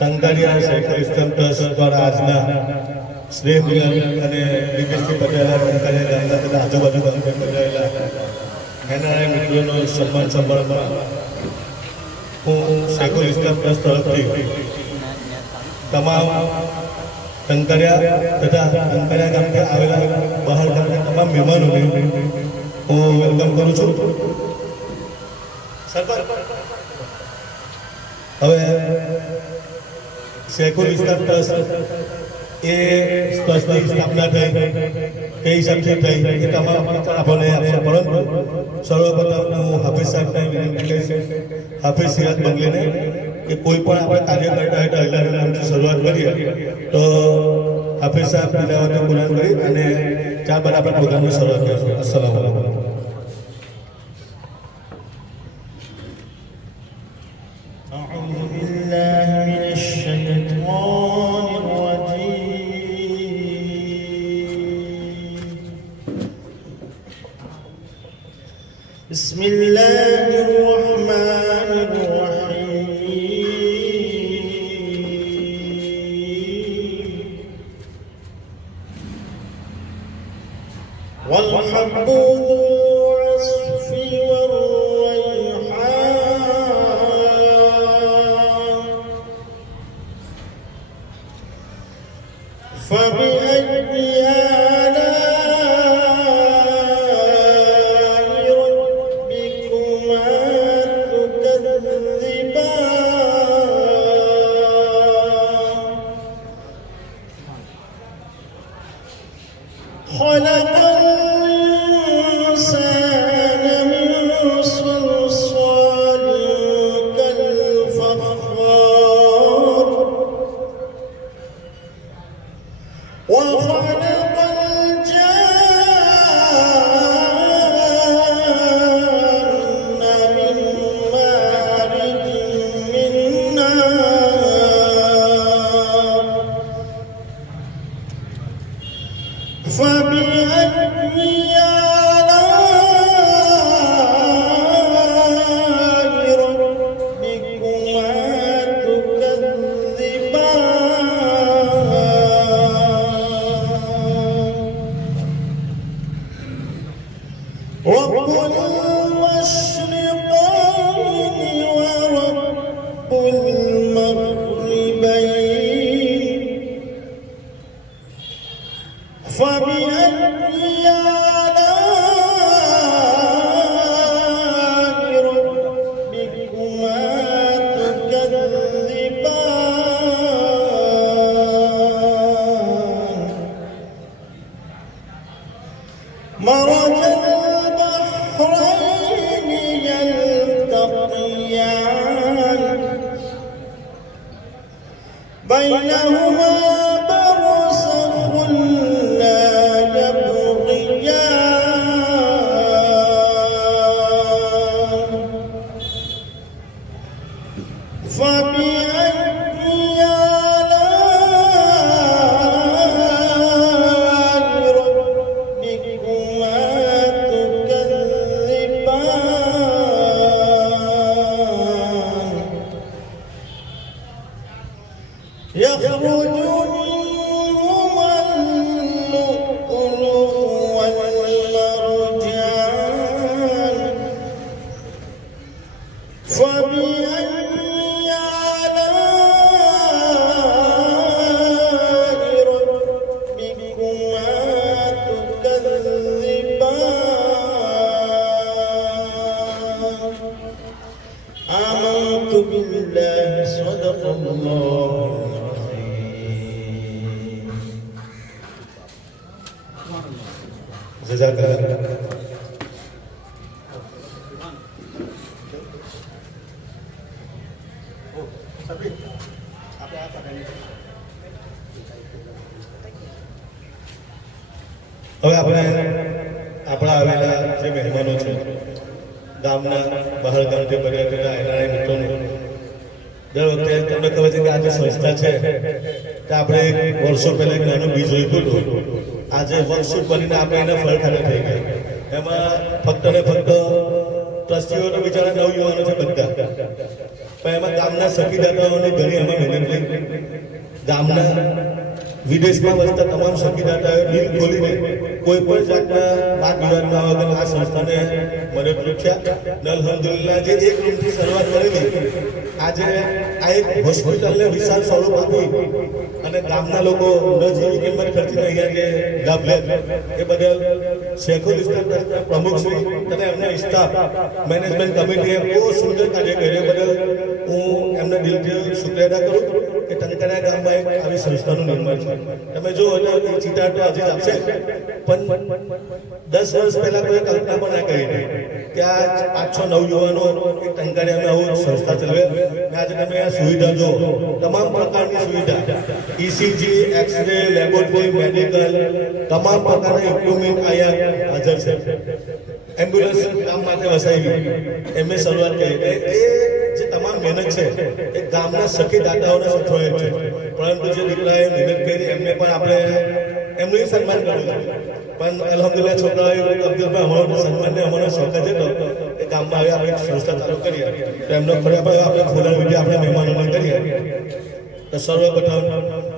Tankaria cycle stump trust દ્વારા આજના સ્નેહ મિલન અને વિકેશજી પટેલ ટંકારિયા ગામના તથા આજુબાજુ ગામમાં પધારેલા એના મિત્રોનો સન્માન સંભાળમાં હું સાયકલ સ્ટમ્પ ટ્રસ્ટ તરફથી તમામ ટંકારિયા તથા ટંકારિયા ગામથી આવેલા બહાર ગામના તમામ મહેમાનોને હું વેલકમ કરું છું. હવે સાયકલ સ્ટમ્પ ટ્રસ્ટ એ ટ્રસ્ટની સ્થાપના થઈ તે હિસાબથી થઈ એ તમામ આપણને આપશે. પરંતુ સર્વપ્રથમ હું હાફિઝ સાહેબને વિનંતી કરીશ, હાફિઝ સિરાજ બંગલીને, કે કોઈ પણ આપણે કાર્ય કરતા હોય તો અલ્લાહના નામથી શરૂઆત કરીએ તો હાફિઝ સાહેબ બિલાવતે કુરાન કરી અને ત્યારબાદ આપણે પ્રોગ્રામની શરૂઆત કરીશું. અસ્સલામુ અલૈકુમ. بسم الله الرحمن الرحيم والحب ذو العصف والريحان فبأي خلق الإنسان من صلصال كالفخار وخلق الجان من مارج من نار فبأي آلاء ربكما تكذبان رب المشرقين ورب المغربين فبأي آلاء ربكما تكذبان مرج البحرين يلتقيان بينهما برزخ لا يبغيان فبأي آلاء ربكما تكذبان يخرج منهما اللؤلؤ والمرجان فبأي آلاء ربكما تكذبان آمنت بالله صدق الله જઝાકલ્લાહ. હવે આપણે આપણા આવેલા જે મહેમાનો છે ગામના બહાર ગામથી પર્યટન એના મિત્રોને દર વખતે તમને ખબર છે કે આ જે સંસ્થા છે તે આપણે વર્ષો પહેલા એક નાનું બીજ રોપ્યું હતું. આજે વર્ષો કરીને આપણે એને ફળખાને થઈ ગયા. એમાં ફક્ત ને ફક્ત ટ્રસ્ટીઓ તો બિચારા નવયુવાનો છે બધા, પણ એમાં ગામના સખીદાતાઓને ઘણી એમાં મહેનત લઈ, ગામના વિદેશમાં વસતા તમામ સખીદાતાઓએ દિલ ખોલીને કોઈ પણ જાતના વાદ વિવાદના વગર આ સંસ્થાને મદદરૂપ થયા. અલ્હમ્દુલિલ્લાહ જે એક રૂમથી શરૂઆત કરેલી આજે આ એક હોસ્પિટલને વિશાળ સ્વરૂપ આપી અને ગામના લોકો નજીવી કિંમત ખર્ચીને અહીંયા જે લાભ લે એ બદલ શેખુલ ઇસ્લામ ટ્રસ્ટના પ્રમુખ શ્રી અને એમના સ્ટાફ મેનેજમેન્ટ કમિટીએ બહુ સુંદર કાર્ય કર્યું બદલ હું એમને દિલથી શુક્રિયા અદા કરું કે ટંકારા ગામમાં એક આવી સંસ્થાનું નિર્માણ છે. તમે જો એટલે ચિતાર તો આજે જ આપશે, પણ 10 વર્ષ પહેલા કોઈ કલ્પના પણ ના કરી કે આ 5-6 નવયુવાનો એક ટંકારામાં આવું સંસ્થા ચલાવે. આજે તમે આ સુવિધા જો તમામ પ્રકારની સુવિધા ECG, એક્સરે, લેબોરેટરી, મેડિકલ તમામ પ્રકારના ઇક્વિપમેન્ટ અહીંયા હાજર છે. એમ્બ્યુલન્સ ગામ માટે વસાવી એમને શરૂઆત કરી. એ જે તમામ મહેનત છે એ ગામના સખી દાતાઓને સચવાય છે, પરંતુ જે દીકરાએ મહેનત કરી એમને પણ આપણે એમનું સન્માન કરવું છે. પણ અલ્હમ્દુલિલ્લાહ છોકરાઓએ અબ્દુલભાઈ અમારો સન્માનને અમારો શોખ છે તો એ ગામમાં હવે આપણે સંસ્થા ચાલુ કરીએ તો એમનો ખરેખર આપણે ફૂલાર વિડીયો આપણે મહેમાનોને કરીએ. તો સર્વપ્રથમ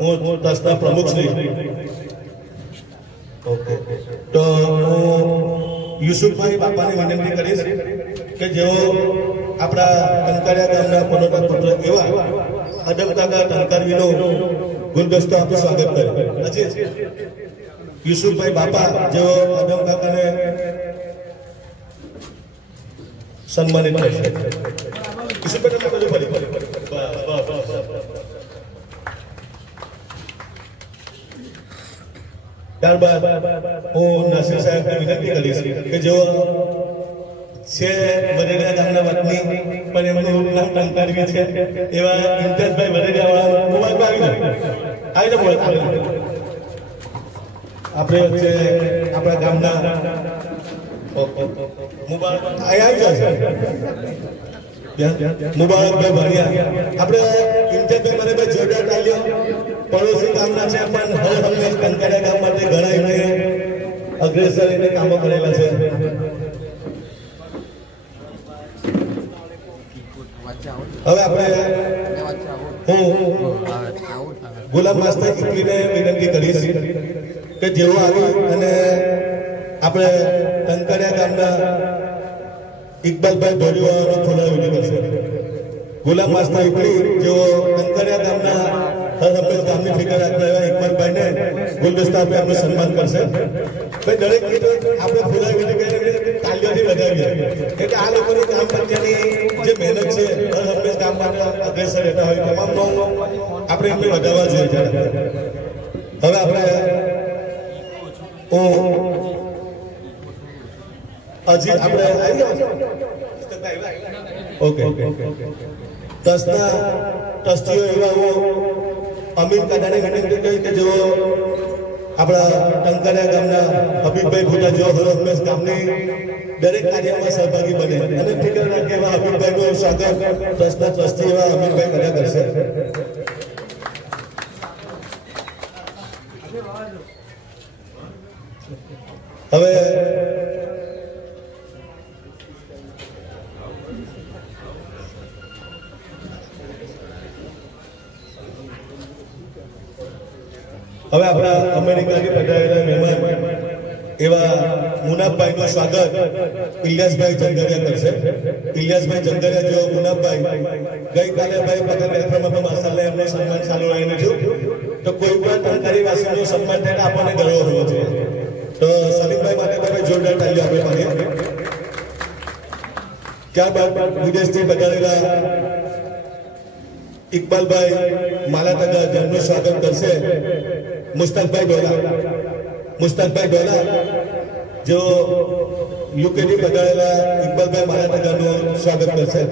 હું ટ્રસ્ટના પ્રમુખ શ્રી ઓકે તો હું યુસુફભાઈ બાપાને વિનંતી કરીશ કે જેઓ આપણા ટંકારિયા ગામના પનોતા પુત્ર એવા અદમ કાકા ટંકારવીનો ગુલદસ્તો આપી સ્વાગત કરે. હજી યુસુફભાઈ બાપા જેઓ અદમ કાકાને સન્માનિત કરશે. યુસુફભાઈ તમે બધું ફરી ત્યારબાદ હું નાસિર સાહેબને વિનંતી કરીશ કે જેઓ છે વરેડિયા ગામના વતની પણ એમનું નામ ટંકારવી છે એવા ઇમ્તિયાઝભાઈ વરેડિયાવાળા મોબાઈલમાં આવીને બોલે આપણે વચ્ચે આપણા ગામના મુબારક આવી જશે મુબારકભાઈ ભાડિયા. આપણે ઇમ્તિયાઝભાઈ મને ભાઈ જોરદાર તાલીઓ પડોશી ગામના છે પણ હર હંમેશ ટંકારિયા ગામ માટે ઘણા એમને અગ્રેસર એને કામો કરેલા છે. હવે આપણે હું ગુલામ માસ્ટર ઇકલીને વિનંતી કરીશ કે જેઓ આવી અને આપણે ટંકારિયા ગામના ઇકબાલભાઈ ધોરીવાળાનો ખોલાવી વિનંતી કરશે. ગુલામ માસ્ટર ઇકલી જેઓ ટંકારિયા ગામના હર હંમેશ ગામની ફિકર રાખતા એવા ઇકબાલભાઈને ગુલદસ્તા આપે એમનું સન્માન કરશે. ભાઈ દરેક ગીતો આપણે ખોલાવી વિનંતી તાલીઓથી વધાવીએ એટલે આ લોકોની કામ પ્રત્યેની જે મહેનત છે હર હંમેશ કામ માટે અગ્રેસર રહેતા હોય તમામનો આપણે એમને વધારવા જોઈએ. હવે આપણે હજી આપણે ઓકે ટ્રસ્ટીઓ એવા અમીર કાદાને વિનંતી કરી કે જેઓ આપણા ટંકારિયા ગામના હબીબભાઈ ભૂટા જેઓ હર હંમેશ ગામની દરેક કાર્યમાં સહભાગી બને અને ફિકર રાખે એવા હબીબભાઈનું સ્વાગત ટ્રસ્ટના ટ્રસ્ટી એવા હબીબભાઈ કર્યા કરશે. હવે આપણા અમેરિકાથી પધારેલા મહેમાન એવા મુનાફભાઈનું સ્વાગત ઇલિયાસભાઈ જંગરિયા કરશે. ઇલિયાસભાઈ જંગરિયા જેવો મુનાફભાઈ ગઈકાલે ભાઈ પટેલ રેફરમાં માસાલ્લાહ એમનું સન્માન ચાલુ રહ્યું છે તો કોઈ પણ ટંકારી વાસીનું સન્માન થઈને આપણને ગર્વ હોવો જોઈએ. તો સલીમભાઈ માટે તમે જોરદાર તાલીઓ આપી મારીએ. ત્યારબાદ વિદેશથી પધારેલા ઇકબાલભાઈ માલાતગર જેમનું સ્વાગત કરશે મુસ્તકભાઈ ડોલા જેઓ યુકેથી પધારેલા ઇકબાલભાઈ માલાતગરનું સ્વાગત કરશે.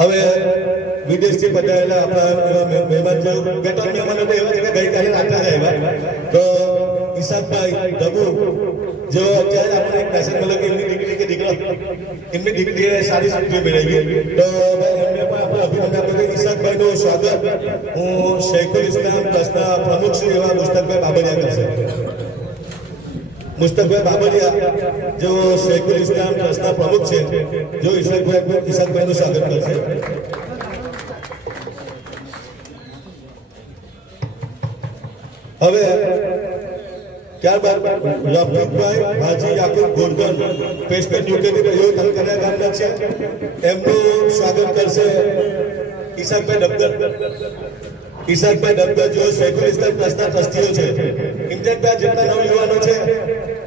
હવે વિદેશથી પધારેલા આપણા મહેમાન જે બેટા મહેમાનો તો એવા છે કે ગઈકાલે રાત્રે જ આવ્યા તો ઈશાકભાઈ ડબુ જેઓ અત્યારે આપણે એક મેસેજ મળ્યો કે એમની દીકરી કે દીકરો એમની દીકરીએ સારી સિદ્ધિ મેળવી તો એમને પણ આપણે અભિનંદન આપું છું. ઈશાકભાઈનું સ્વાગત હું શૈખુલ ઇસ્લામ ટ્રસ્ટના પ્રમુખ શ્રી એવા મુસ્તકભાઈ બાબરિયા કરશે. મુસ્તકભાઈ બાબરિયા જેઓ શૈખુલ ઇસ્લામ ટ્રસ્ટના પ્રમુખ છે, જેઓ ઈશાકભાઈનું સ્વાગત કરશે. હવે ત્યારબાદ રફીકભાઈ હાજી યાકુબ ગોરધન પેસ્ટન યુકેની તેઓ તલકરિયા ગામના છે, એમનું સ્વાગત કરશે ઈશાકભાઈ ડબદર. ઈશાકભાઈ ડબદર જેઓ શૈખુલ ઇસ્લામ ટ્રસ્ટના ટ્રસ્ટીઓ છે. ઇમ્તિયાઝભાઈ જેટલા નવયુવાનો છે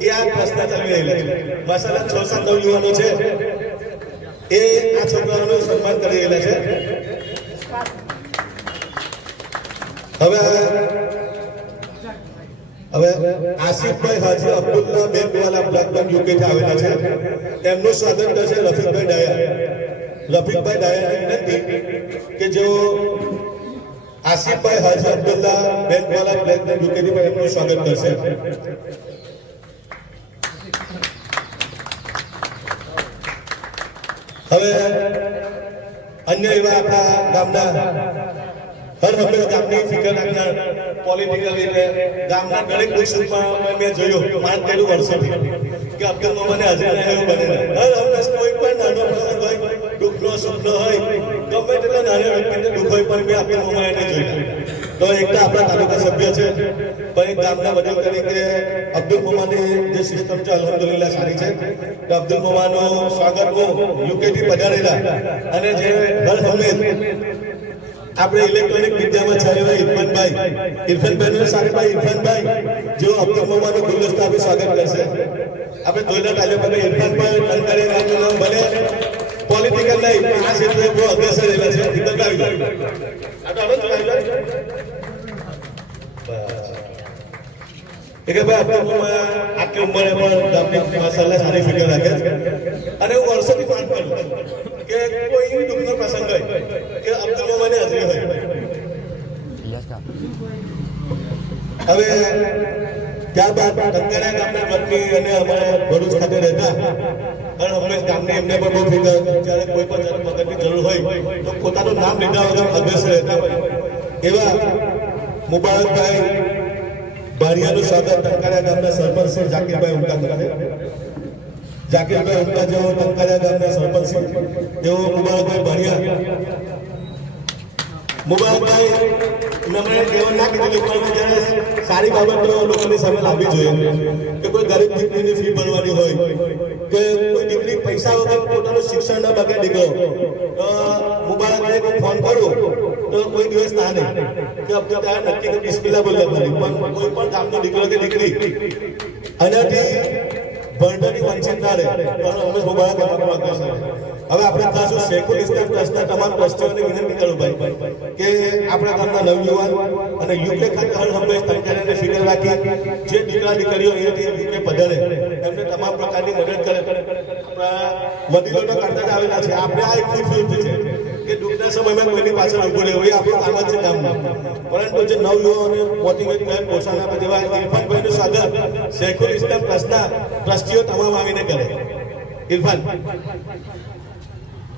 એ આ ટ્રસ્ટના ચાલી રહેલા છે. માશાલ્લાહ 6-7 નવયુવાનો છે એ આ છોકરાઓનું સન્માન કરી રહેલા છે. હવે આસિફભાઈ હાજી અબ્દુલ્લા બેનવાલા બ્લેકબર્ન યુકે થી આવેલા છે, એમનું સ્વાગત કરશે રફીકભાઈ ડાયા. રફીકભાઈ ડાયાને વિનંતી કે જેઓ આસિફભાઈ હાજી અબ્દુલ્લા બેનવાલા બ્લેકબર્ન યુકે થી એમનું સ્વાગત કરશે. હવે અન્ય એવા આપણા ગામના હર હંમેશ ગામની ફિકર રાખનાર પોલિટિકલ રીતે ગામના દરેક દુઃખમાં મેં જોયું 5 વર્ષોથી કે અબ્દુલ મોમાને હાજર રહે એવું બને. હર હંમેશ કોઈ પણ નાનો પ્રસંગ હોય, દુઃખનો સુખનો હોય, ગમે તેટલા નાના વ્યક્તિને દુઃખ હોય પણ મેં અબ્દુલ મોમા એને જોયા. તો એકતા આપણા તાલુકા સભ્ય છે, પણ એક ગામના વડીલ તરીકે અબ્દુલ મોમાની જે સિસ્ટમ છે અલહમદુલિલ્લાહ સારી છે. તો અબ્દુલ મોમાનું સ્વાગત હું યુકેથી પધારેલા અને જે હર હંમેશ આપણે ઇલેક્ટ્રોનિક વિદ્યામાં ચાલેલા ઇરફાનભાઈ સાહેબભાઈ ઇરફાનભાઈ જેઓ અબ્દુલ મોમાનું ગુલદસ્તા આપી સ્વાગત કરશે. આપણે જોયેલા તાલ્યો પર ઇરફાનભાઈ તલકરિયા ગામનું નામ ભલે પોલિટિકલ નહીં, આ ક્ષેત્રે બહુ અગ્રેસર રહેલા છે. નીકળતા આવી કે ભાઈ અબ્દુલ મોમા આટલી ઉંમરે પણ ગામની માશાલ્લાહ સારી ફિકર રાખે છે અને હું વર્ષોથી માંગ કરું કે કોઈ એવી દુઃખનો પ્રસંગ હોય કે અબ્દુલ મોમાની હાજરી હોય. હવે ત્યારબાદ તલકરિયા ગામના વતની અને અમારે ભરૂચ ખાતે રહેતા અને હંમેશ ગામની એમને પણ બહુ ફિકર, જ્યારે કોઈ પણ મદદની જરૂર હોય તો પોતાનું નામ લીધા વગર અગ્રેસર રહેતા હોય એવા મુબારકભાઈ બારિયાનું સ્વાગત તલકરિયા ગામના સરપંચ શ્રી જાકીરભાઈ ઉમટા કરે. જાકીરભાઈ ઉમટા જેઓ તલકરિયા ગામના સરપંચ છે, તેઓ મુબારકભાઈ બારિયા. મુબારકભાઈ નમણે જેવો ના કીધું પણ જ્યારે સારી બાબતો લોકોની સામે લાવવી જોઈએ કે કોઈ ગરીબ દીકરીની ફી ભરવાની હોય કે કોઈ દીકરી પૈસા વગર પોતાનું શિક્ષણ ના બગડે દીકરો, મુબારકભાઈ કોઈ ફોન કરું તો કોઈ દિવસ ના નહીં કે અબ્દુલ ત્યારે નક્કી કે બિસ્મિલ્લાહ બોલવા પડે, પણ કોઈ પણ ગામનો દીકરો કે દીકરી આનાથી ભણતરથી વંચિત ના રહે પણ હંમેશ મુબારક આપવા કરશે. હવે આપણે ખાસ શૈખુલ ઇસ્લામ ટ્રસ્ટના તમામ ટ્રસ્ટીઓને વિનંતી કરું ભાઈ કે આપણા ગામના નવયુવાન અને યુકે ખાતે હર હંમેશ તલકરિયાને ફિકર રાખી જે દીકરા દીકરીઓ અહીંયાથી યુકે પધારે એમને તમામ પ્રકારની મદદ કરે. આપણા વડીલોનો કરતા જ આવેલા છે. આપણે આ એક ફિલ્ડ છે કે દુઃખના સમયમાં કોઈની પાછળ ઊભું રહેવું એ આપણું કામ જ છે ગામમાં. પરંતુ જે નવયુવાનોને મોટિવેટ કરે, પ્રોત્સાહન આપે તેવા ઇરફાનભાઈનું સ્વાગત શૈખુલ ઇસ્લામ ટ્રસ્ટના ટ્રસ્ટીઓ તમામ આવીને કરે.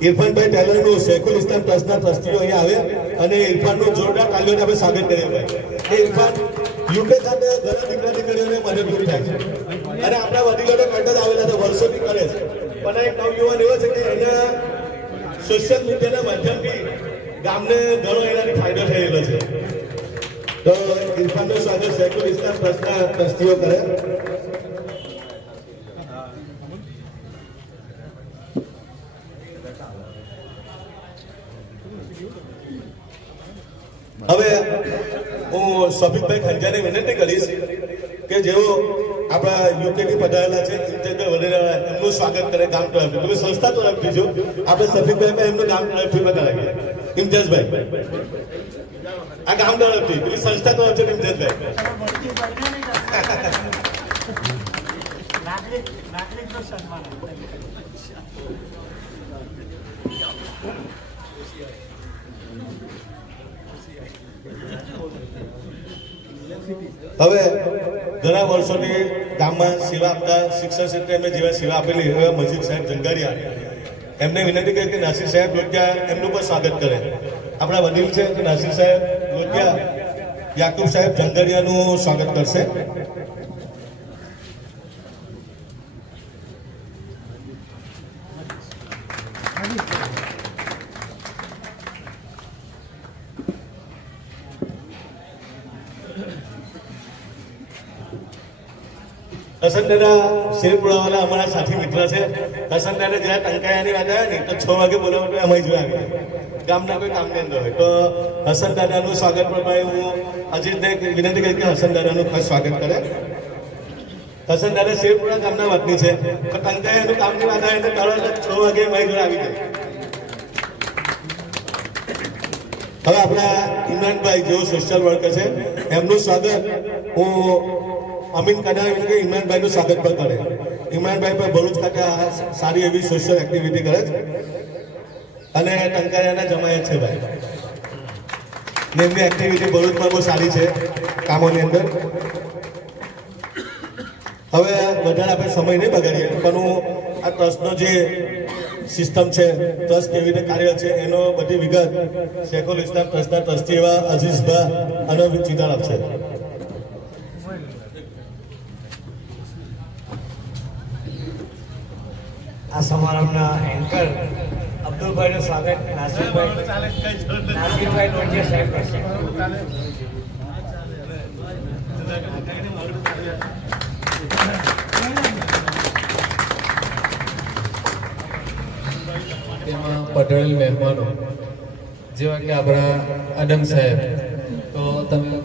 ઇરફાનભાઈ ટેલરનું શૈખુલ ઇસ્લામ ટ્રસ્ટના ટ્રસ્ટીઓ અહીંયા આવે અને ઇરફાનનું જોરદાર તાલીઓને આપણે સ્વાગત કરીએ ભાઈ. એ ઇરફાન યુકે ખાતે ઘણા દીકરા દીકરીઓને મદદરૂપ થાય છે અને આપણા વડીલોને કરતા જ આવેલા છે, વર્ષોથી કરે છે. પણ એક નવયુવાન એવો છે કે એના સોશિયલ મીડિયાના માધ્યમથી ગામને ઘણો એનાથી ફાયદો થયેલો છે. તો ઇરફાનનું સ્વાગત શૈખુલ ઇસ્લામ ટ્રસ્ટના ટ્રસ્ટીઓ કરે. હવે હું સફીકભાઈ ખંજાને વિનંતી કરીશ કે જેઓ આપણા યુકેથી પધારેલા છે એમનું સ્વાગત કરે ગામ તરફથી. તમે સંસ્થા તરફથી છો, આપણે સફીકભાઈ એમનું ગામ તરફથી પધારાવીએ. ઇમ્તિયાઝભાઈ આ ગામ તરફથી, પેલી સંસ્થા તરફથી ઇમ્તિયાઝભાઈ. નાગરિકનું સન્માન. હવે ઘણા વર્ષોથી ગામમાં સેવા આપતા શિક્ષણ ક્ષેત્રે અમે જેવા સેવા આપેલી એવા મજીદ સાહેબ જંગારિયા એમને વિનંતી કરી કે નાસિર સાહેબ લોધિયા એમનું પણ સ્વાગત કરે. આપણા વડીલ છે તો નાસિર સાહેબ લોધિયા યાકુબ સાહેબ જંગડિયાનું સ્વાગત કરશે. હસનદાદા શેરપુરાવાલા અમારા સાથી મિત્ર છે. હસનદાદા જ્યારે ટંકાયાની વાત આવે ને તો 6 વાગે બોલાવવા અમે જોઈ આવી ગામના કોઈ કામની અંદર હોય તો હસનદાદાનું સ્વાગત પ્રમાણે હું અજીતને વિનંતી કરી કે હસનદાદાનું ખાસ સ્વાગત કરે. હસનદાદા શેરપુરા ગામના વતની છે તો ટંકાયાનું કામની વાત આવે તો તરત 6 વાગે અમારી જોડે આવી જાય. હવે આપણા ઇમરાનભાઈ જેઓ સોશિયલ વર્કર છે એમનું સ્વાગત હું અમીન કડાવી કે ઇમરાનભાઈનું સ્વાગત પણ કરે. ઇમરાનભાઈ પણ ભરૂચ ખાતે સારી એવી સોશિયલ એક્ટિવિટી કરે છે અને ટંકારિયાના જમાયત છે ભાઈ. એમની એક્ટિવિટી ભરૂચમાં બહુ સારી છે કામોની અંદર. હવે વધારે આપણે સમય નહીં બગાડીએ પણ હું આ ટ્રસ્ટનો જે સિસ્ટમ છે ટ્રસ્ટ કેવી રીતે કાર્ય છે એનો બધી વિગત શેખુલ ઇસ્લામ ટ્રસ્ટના ટ્રસ્ટી એવા અઝીઝભા અને ચિતાર આપશે. આ સમારંભના એન્કર અબ્દુલભાઈનું સ્વાગત નાસિરભાઈ લોધિયા સાહેબ કરશે. તેમાં પટેલ મહેમાનો જેવા કે આપણા આદમ સાહેબ, તો તમે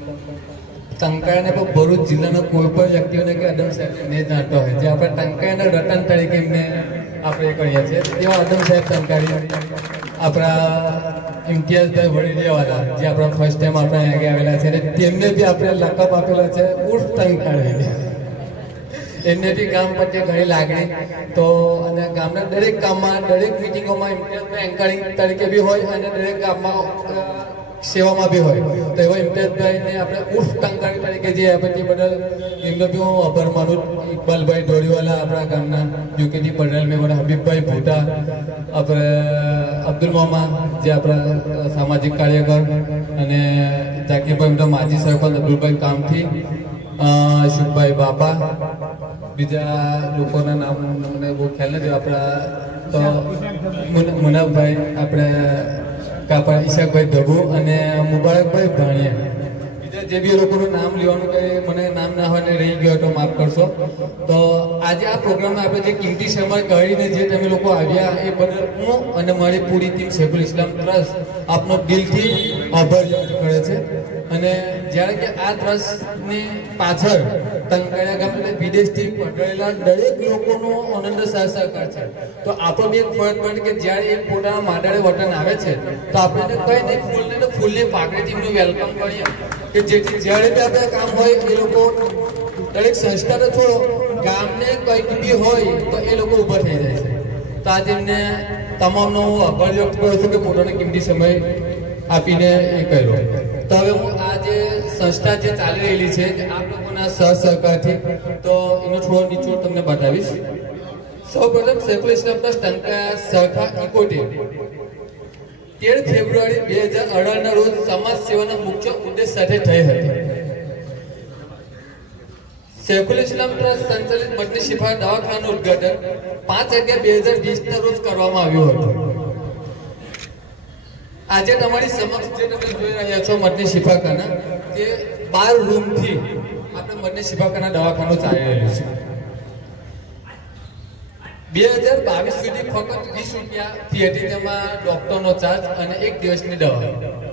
ટંકાયાને પણ ભરૂચ જિલ્લાના કોઈ પણ વ્યક્તિઓને કે આદમ સાહેબને નહીં જાણતા હોય, જે આપણે ટંકાયાના રતન તરીકે એમને આપણે કરીએ છીએ તેવા આદમ સાહેબ ટંકારી આપણા ઇમ્તિયાઝભાઈ વડીલિયાવાલા જે આપણા ફર્સ્ટ ટાઈમ આપણે આગળ આવેલા છે અને તેમને બી આપણે લકબ આપેલા છે ઉર્ફ ટંકારી. એમને બી ગામ પ્રત્યે ઘણી લાગણી તો અને ગામના દરેક કામમાં દરેક મિટિંગોમાં ઇમ્તિયાઝભાઈ એન્કરિંગ તરીકે બી હોય અને દરેક ગામમાં સેવામાં બી હોય તો એવા ઇમ્તિયાઝભાઈને આપણે ઉર્ફ ટંકારી તરીકે જે આપે બદલ એમનો બી હું આભાર માનું. ઇકબાલભાઈ ઢોળીવાલા આપણા ગામના યુકેજી પટેલ મેં હબીબભાઈ ભૂટા, આપણે અબ્દુલ મામા જે આપણા સામાજિક કાર્યકર અને જાકીરભાઈ તો માજી સરપંચ અબ્દુલભાઈ કામથી, શુભભાઈ બાપા, બીજા લોકોના નામ મને બહુ ખ્યાલ નથી. આપણા તો મુનાફભાઈ, આપણે કાપા ઈશાકભાઈ ધગુ અને મુબારકભાઈ ભાણિયા. બીજા જે બી લોકોનું નામ લેવાનું કંઈ મને નામ ના હોય ને રહી ગયો તો માફ કરશો. તો આજે આ પ્રોગ્રામમાં આપણે જે કિંમતી સમય કરીને જે તમે લોકો આવ્યા એ બદલ હું અને મારી પૂરી ટીમ શેખુલ ઇસ્લામ ટ્રસ્ટ આપનો દિલથી આભાર વ્યક્ત કરે છે. અને જ્યારે કે આ ટ્રસ્ટની પાછળ ટંકારિયા ગામ અને વિદેશથી પધારેલા દરેક લોકોનો આનંદ સહકાર છે. તો આપણો બી એક ફરજ પડે કે જ્યારે એ પોતાના માદારે વતન આવે છે તો આપણે કઈ નહીં ફૂલની પાકડીથી એમનું વેલકમ કરીએ કે જેથી જ્યારે બી આપણે કામ હોય એ લોકો દરેક સંસ્થા તો છોડો ગામને કંઈક બી હોય તો એ લોકો ઊભા થઈ જાય છે. તો આજે એમને તમામનો હું આભાર વ્યક્ત કરું છું કે પોતાનો કિંમતી સમય આપીને એ કર્યો. તો હવે હું આ જે સંસ્થા જે ચાલી રહેલી છે આપ લોકોના સહકારથી તો એનો થોડો નિચોડ તમને બતાવીશ. સૌપ્રથમ શેખુલ ઇસ્લામ ટ્રસ્ટ ટંકાયા શાખા ઇકોટેર 13 ફેબ્રુઆરી 2018 ના રોજ સમાજ સેવાના મુખ્ય ઉદ્દેશ સાથે થઈ હતી. શેખુલ ઇસ્લામ ટ્રસ્ટ સંચાલિત મદની શિફા દવાખાનાનું ઉદ્ઘાટન 5/11/2020 ના રોજ કરવામાં આવ્યું હતું. આજે તમારી સમક્ષ જે તમે જોઈ રહ્યા છો મદની શિફાખાના તે 12 રૂમથી આપણે મદની શિફાખાના દવાખાનું ચાલી રહ્યું છે. 2022 સુધી ફક્ત 20 રૂપિયા ફી હતી, તેમાં ડોક્ટરનો ચાર્જ અને એક દિવસની દવા.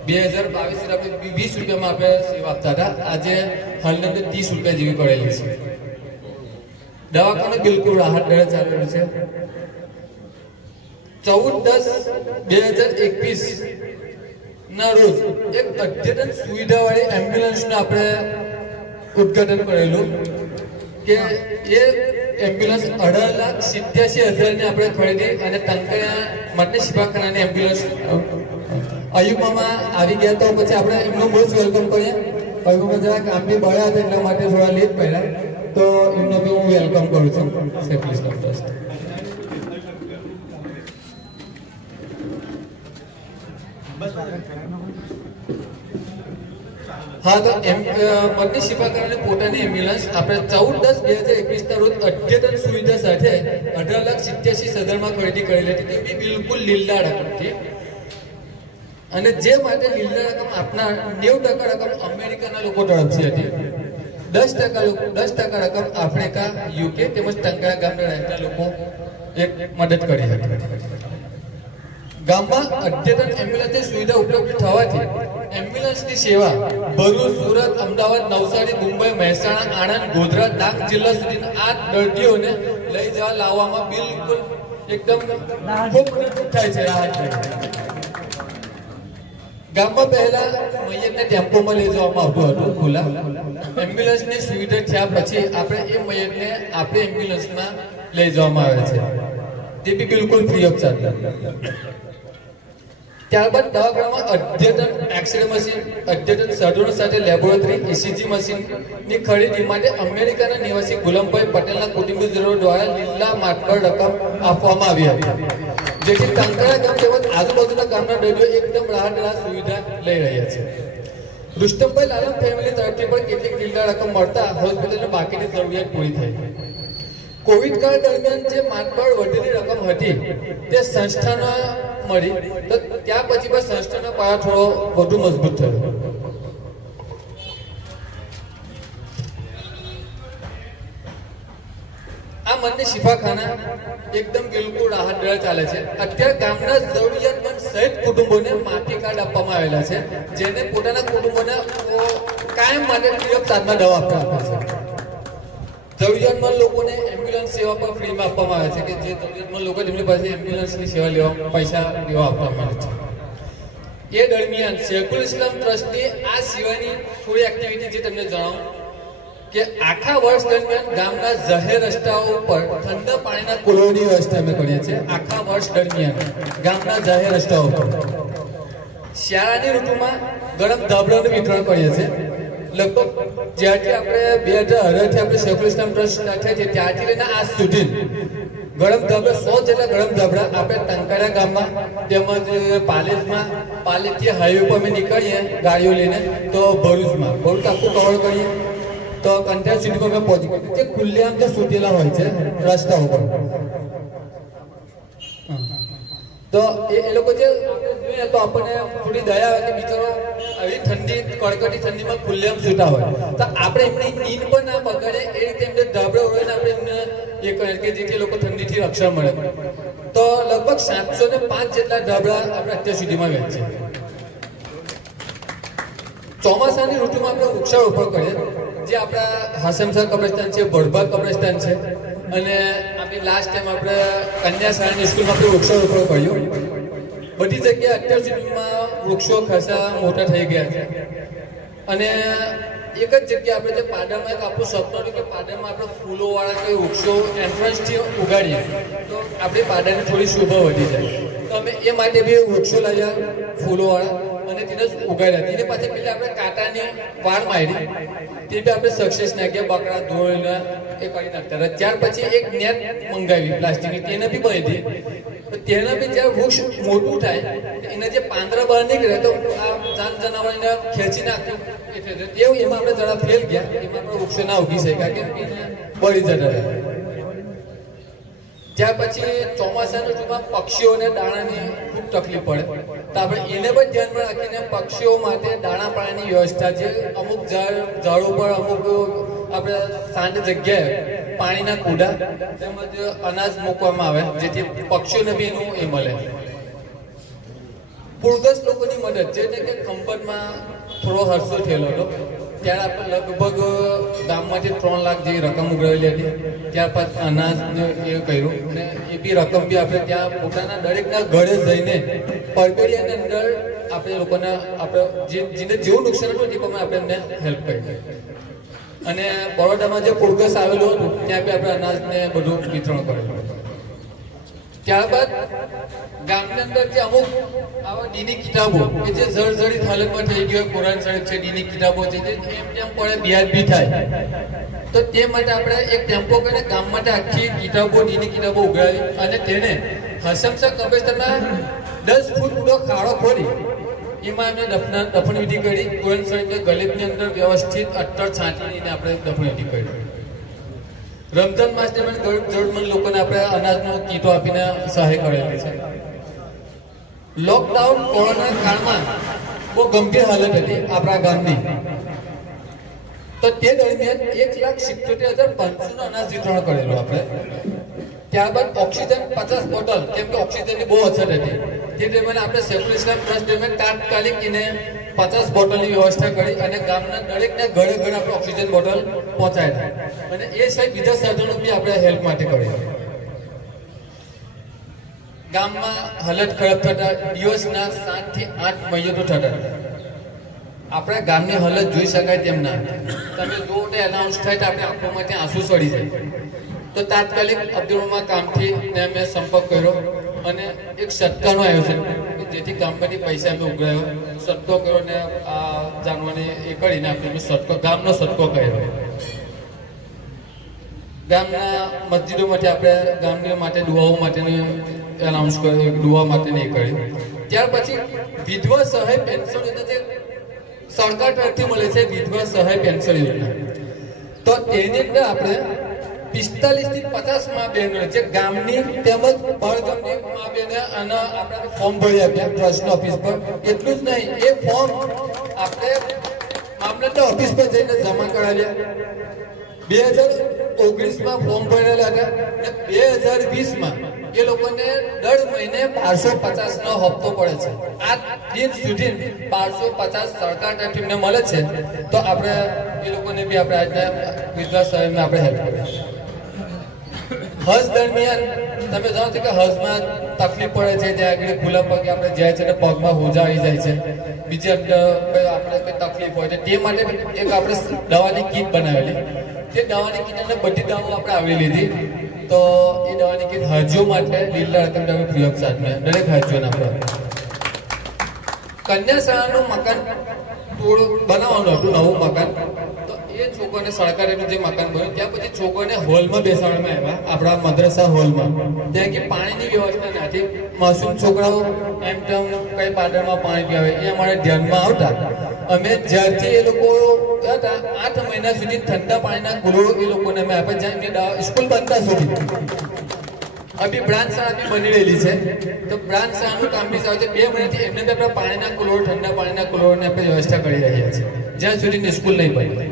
2022 સુધી આપણે 20 રૂપિયામાં આપણે સેવા આપતા હતા. આજે હાલની અંદર 30 રૂપિયા જેવી કરેલી છે. દવાખાનું બિલકુલ રાહત દરે ચાલી રહ્યું છે. 14/10/2021 ના રોજ એક અદ્યતન સુવિધાવાળી એમ્બ્યુલન્સનું આપણે ઉદ્ઘાટન કરેલું કે એ એમ્બ્યુલન્સ 18,87,000 આપણે ખરીદી અને ટંકાયા મદની શિફાખાનાની એમ્બ્યુલન્સ અયુબમાં આવી ગયા. તો પછી આપણે એમનું બહુ જ વેલકમ કરીએ. અયુબમાં જરા કામ બી બળ્યા હતા એટલા માટે થોડા લેટ પડ્યા, તો એમનો બી હું વેલકમ કરું છું શેખુલ ઇસ્લામ ટ્રસ્ટ. હા, તો પત્ની શિવાકારાને પોતાની એમ્બ્યુલન્સ આપણે 14/10/2021 રોજ અદ્યતન સુવિધા સાથે 18,87,000 ખરીદી કરેલી હતી. તે બિલકુલ લીલા રકમથી, અને જે માટે લીલા રકમ આપનાર 90% રકમ અમેરિકાના લોકો તરફથી હતી. 10% રકમ આફ્રિકા, યુકે તેમજ ટંકારા ગામના રહેતા લોકો મદદ કરી હતી. ગામમાં અદ્યતન એમ્બ્યુલન્સની સુવિધા ઉપલબ્ધ થવાથી એમ્બ્યુલન્સની સેવા ભરૂચ, સુરત, અમદાવાદ, નવસારી, મુંબઈ, મહેસાણા, આણંદ, ગોધરા, ડાંગ જિલ્લા સુધીના આ દર્દીઓને લઈ જવા લાવવામાં બિલકુલ એકદમ ખૂબ થાય છે, રાહત થાય છે. ગામમાં પહેલા મૈયતને ટેમ્પોમાં લઈ જવામાં આવતું હતું ખુલ્લા. એમ્બ્યુલન્સની સુવિધા થયા પછી આપણે એ મૈયતને આપણી એમ્બ્યુલન્સમાં લઈ જવામાં આવે છે, તે બી બિલકુલ ફ્રી ઓફ ચાર્જ. ત્યારબાદ દવાખાનામાં અદ્યતન એક્સરે મશીન, અદ્યતન સાધનો સાથે લેબોરેટરી, ECG મશીનની ખરીદી માટે અમેરિકાના નિવાસી ગુલામભાઈ પટેલના કુટુંબીજનો દ્વારા લીલા માર્કર રકમ આપવામાં આવી હતી, જેથી ટંકારા ગામ તેમજ આજુબાજુના ગામના દર્દીઓ એકદમ રાહતદાયક સુવિધા લઈ રહ્યા છે. રુસ્તમભાઈ લાલમ ફેમિલી તરફથી પણ કેટલીક લીલા રકમ મળતા હોસ્પિટલને બાકીની જરૂરિયાત પૂરી થઈ. કોવિડ કાળ દરમિયાન જે માતબર વધેલી રકમ હતી તે સંસ્થાને મળી, તો ત્યાં પછી પણ સંસ્થાનો પાયો થોડો વધુ મજબૂત થયો. આ મનની શિફાખાના એકદમ બિલકુલ રાહતદાયક ચાલે છે. અત્યારે ગામના જરૂરિયાતમંદ સહિત કુટુંબોને માટી કાર્ડ આપવામાં આવેલા છે, જેને પોતાના કુટુંબોને કાયમ માટે ફ્રી ઓફ ચાર્જમાં દવા આપવામાં આવે છે. જરૂરિયાતમંદ લોકોને એમ્બ્યુલન્સ સેવા પણ ફ્રીમાં આપવામાં આવે છે, કે જે જરૂરિયાતમંદ લોકો તેમની પાસે એમ્બ્યુલન્સની સેવા લેવા પૈસા લેવા આપવામાં આવે છે. એ દરમિયાન શેખુલ ઇસ્લામ ટ્રસ્ટની આ સિવાયની થોડી એક્ટિવિટી જે તમને જણાવું કે આખા વર્ષ દરમિયાન ગામના જાહેર રસ્તાઓ ઉપર ઠંડા પાણીના કુલોની વ્યવસ્થા અમે કરીએ છીએ. આખા વર્ષ દરમિયાન ગામના જાહેર રસ્તાઓ ઉપર શિયાળાની ઋતુમાં ગરમ ધાબળાનું વિતરણ કરીએ છીએ. લગભગ જ્યારથી આપણે 2018થી આપણે શેખુલ ઇસ્લામ ટ્રસ્ટ સ્ટાર્ટ થયા છે ત્યારથી લઈને આજ સુધી ગરમ ધાબળા 100 જેટલા ગરમ ધાબળા આપણે ટંકારા ગામમાં તેમજ પાલેજથી હાઈવે પર અમે નીકળીએ ગાડીઓ લઈને તો ભરૂચ આખું કવર કરીએ તો કંઠાર સુધી પર અમે પહોંચી ગઈએ. જે ખુલ્લેઆમ જે સૂટેલા હોય છે રસ્તા ઉપર, તો એ લોકો જે જોઈએ તો આપણને થોડી દયા આવે કે બિચારો આવી કડકડી ઠંડીમાં ખુલ્લેઆમ સૂતા હોય, તો આપણે એમની નીંદ પણ ના બગાડે એ રીતે એમને ધાબળો હોય આપણે એમને એ કરીએ કે જેથી લોકો ઠંડીથી રક્ષણ મળે. તો લગભગ 705 જેટલા ધાબળા આપણે અત્યાર સુધીમાં વેચીએ. ચોમાસાની ઋતુમાં આપણે વૃક્ષારોપણ કરીએ, જે આપણા હાસમશાહ કબ્રસ્તાન છે, બળભા કબ્રસ્તાન છે, અને આપણી લાસ્ટ ટાઈમ આપણે કન્યા શાળાની સ્કૂલમાં આપણે વૃક્ષારોપણ કર્યું. બધી જગ્યાએ અત્યાર સુધીમાં વૃક્ષો ખાસા મોટા થઈ ગયા છે. અને એક જ જગ્યાએ આપણે જે પાડામાં એક આપણું સપનું હતું કે પાડામાં આપણે ફૂલોવાળા કે વૃક્ષો એન્ટ્રન્સથી ઉગાડીએ તો આપણી પાડાની થોડી શોભા વધી જાય. તો અમે એ માટે બી વૃક્ષો લાવ્યા ફૂલોવાળા અને તેને ઉગાડ્યા. તેને પાછી પેલા આપણે કાંટાની વાળ મારી, તે બી આપણે સક્સેસ નાખ્યા, બકરા ધોઈને એ કરી નાખતા. ત્યાર પછી એક નેટ મંગાવી પ્લાસ્ટિકની, તેને બી બાંધી. તેના બી જ્યારે વૃક્ષ મોટું થાય એના જે પાંદડા બહાર નીકળે તો આ જાનવર એને ખેંચી નાખ્યું એવું એમાં આપણે જરા ફેલ ગયા. એમાં આપણે વૃક્ષો ના ઉગી શક્યા કે બળી જતા હતા. ત્યાર પછી ચોમાસાના ઋતુમાં પક્ષીઓને દાણાની ખૂબ તકલીફ પડે, તો આપણે એને પણ ધ્યાનમાં રાખીને પક્ષીઓ માટે દાણા પાણીની વ્યવસ્થા છે. અમુક ઝાડો પર અમુક આપણે શાંત જગ્યાએ પાણીના કુડા તેમજ અનાજ મૂકવામાં આવે, જેથી પક્ષીઓને બી એનું એ મળે. પૂરગ્રસ્ત લોકોની મદદ, જેને કે ખંભાતમાં થોડો હરસો થયેલો હતો ત્યારે આપણે લગભગ ગામમાંથી 3 લાખ જેવી રકમ ઉઘરાવેલી હતી. ત્યારબાદ અનાજને એ કર્યું અને એ બી રકમ બી આપણે ત્યાં પોતાના દરેકના ઘરે જઈને પરબેડિયાની અંદર આપણે લોકોને આપણે જેને જેવું નુકસાન હતું તે પ્રમાણે આપણે એમને હેલ્પ કરી. અને બરોડામાં જે પૂરગ્રસ્ત આવેલું હતું ત્યાં બી આપણે અનાજને બધું વિતરણ કરેલું. ત્યારબાદ ગામની અંદર જે અમુક આવા દીની કિતાબો કે જે જર્જરિત હાલતમાં થઈ ગયો, કુરાન શરીફ છે, દીની કિતાબો છે, જે એમ પડે વ્યાજબી થાય, તો તે માટે આપણે એક ટેમ્પો કરીને ગામ માટે આખી કિતાબો દીની કિતાબો ઉગાડી અને તેને હાસમશાહ કબ્રસ્તાનમાં 10 ફૂટ ઊંડો ખાડો ખોદી એમાં એમને દફન વિધિ કરી. ગોવિંદ સાહેબને ગલિતની અંદર વ્યવસ્થિત અત્તર છાંટીને આપણે દફન વિધિ કરી. રમઝાન માસ દરમિયાન જરૂરમંદ લોકોને આપણે અનાજનો કીટો આપીને સહાય કરેલી છે. લોકડાઉન કોરોના કાળમાં બહુ ગંભીર હાલત હતી આપણા ગામની. તો તે દરમિયાન 1,77,500 નું અનાજ વિતરણ કરેલું આપણે. ત્યારબાદ ઓક્સિજન 50 બોટલ, કેમ કે ઓક્સિજનની બહુ અછત હતી તે દરમિયાન આપણે સૈફુલ ઇસ્લામ ટ્રસ્ટ દરમિયાન તાત્કાલિક એને 50 બોટલની વ્યવસ્થા કરી અને ગામના દરેકને ઘરે ઘરે આપણે ઓક્સિજન બોટલ પહોંચાડ્યા. અને એ સિવાય બીજા સાધનો બી આપણે હેલ્પ માટે કરી. ગામમાં હાલત ખરાબ થતા દિવસના 7 થી 8 મૈયતો થતા. આપણા ગામની હાલત જોઈ શકાય તેમ ના. તમે જો એનાઉન્સ થાય તો આપણે આંખોમાં ત્યાં આંસુ સડી જાય. તો તાત્કાલિક અબ્દુલમાં કામથી ને મેં સંપર્ક કર્યો અને એક સત્કારનું આયોજન કર્યું, જેથી ગામમાંથી પૈસા અમે ઉઘરાયો, સત્કો કર્યો અને આ જાણવાની એ કરીને આપણે સત્કો, ગામનો સત્કો કર્યો. ગામના મસ્જિદોમાંથી આપણે ગામની માટે દુઆઓ માટેની એનાઉન્સ કર્યો, દુઆ માટેની એ કર્યું. ત્યાર પછી વિધવા સહાય પેન્શન યોજના જે સરકાર તરફથી મળે છે, વિધવા સહાય પેન્શન યોજના, તો એની અંદર આપણે 45 થી 50 મા બહેનો જે ગામની તેમજ બહાર ગામની મા બહેને અને આપણે ફોર્મ ભરી આપ્યા ટ્રસ્ટ ઓફિસ પર. એટલું જ નહીં, એ ફોર્મ આપણે મામલતદાર ઓફિસ પર જઈને જમા કરાવ્યા. 2019માં ફોર્મ ભરેલા હતા અને 2020માં એ લોકોને દર મહિને 1250 નો હપ્તો પડે છે. આ દિન સુધી 1250 સરકાર તરફથી એમને મળે છે. તો આપણે એ લોકોને બી આપણે આજના વિધવા સહાયમાં આપણે હેલ્પ કરીએ. હજ દરમિયાન તમે જાણો છો કે હજમાં તકલીફ પડે છે, ત્યાં આગળ ખુલ્લા પગે આપણે જાય છે અને પગમાં હોજા આવી જાય છે, બીજી આપણે કઈ તકલીફ હોય છે, તે માટે એક આપણે દવાની કીટ બનાવેલી. તે દવાની કીટ અંદર બધી દવાઓ આપણે આવી લીધી. તો એ દવાની કીટ હાજીઓ માટે લીલા રકમ ફ્રી ઓફ ચાર્જ દરેક હાજીઓને આપણે. કન્યા શાળાનું મકાન થોડું બનાવવાનું હતું, નવું મકાન. તો એ છોકરાને સરકારીનું જે મકાન બન્યું ત્યાં પછી છોકરાને હોલમાં બેસાડવામાં આવ્યા, આપણા મદ્રસા હોલમાં. ત્યાં કે પાણીની વ્યવસ્થા નથી, માસૂમ છોકરાઓ એમ તેમ કઈ પાદરમાં પાણી પીવે, એ અમારે ધ્યાનમાં આવતા અમે જ્યારથી એ લોકો હતા 8 મહિના સુધી ઠંડા પાણીના કુલો એ લોકોને અમે આપ્યા, જ્યાં કે સ્કૂલ બનતા સુધી. અભી બ્રાન્ચ શાળા બી બની રહેલી છે. તો બ્રાન્ચ શાળાનું કામ બી ચાલે છે. 2 મહિનાથી એમને બી આપણે પાણીના કુલો, ઠંડા પાણીના કુલોની આપણે વ્યવસ્થા કરી રહ્યા છીએ, જ્યાં સુધી સ્કૂલ નહીં બની.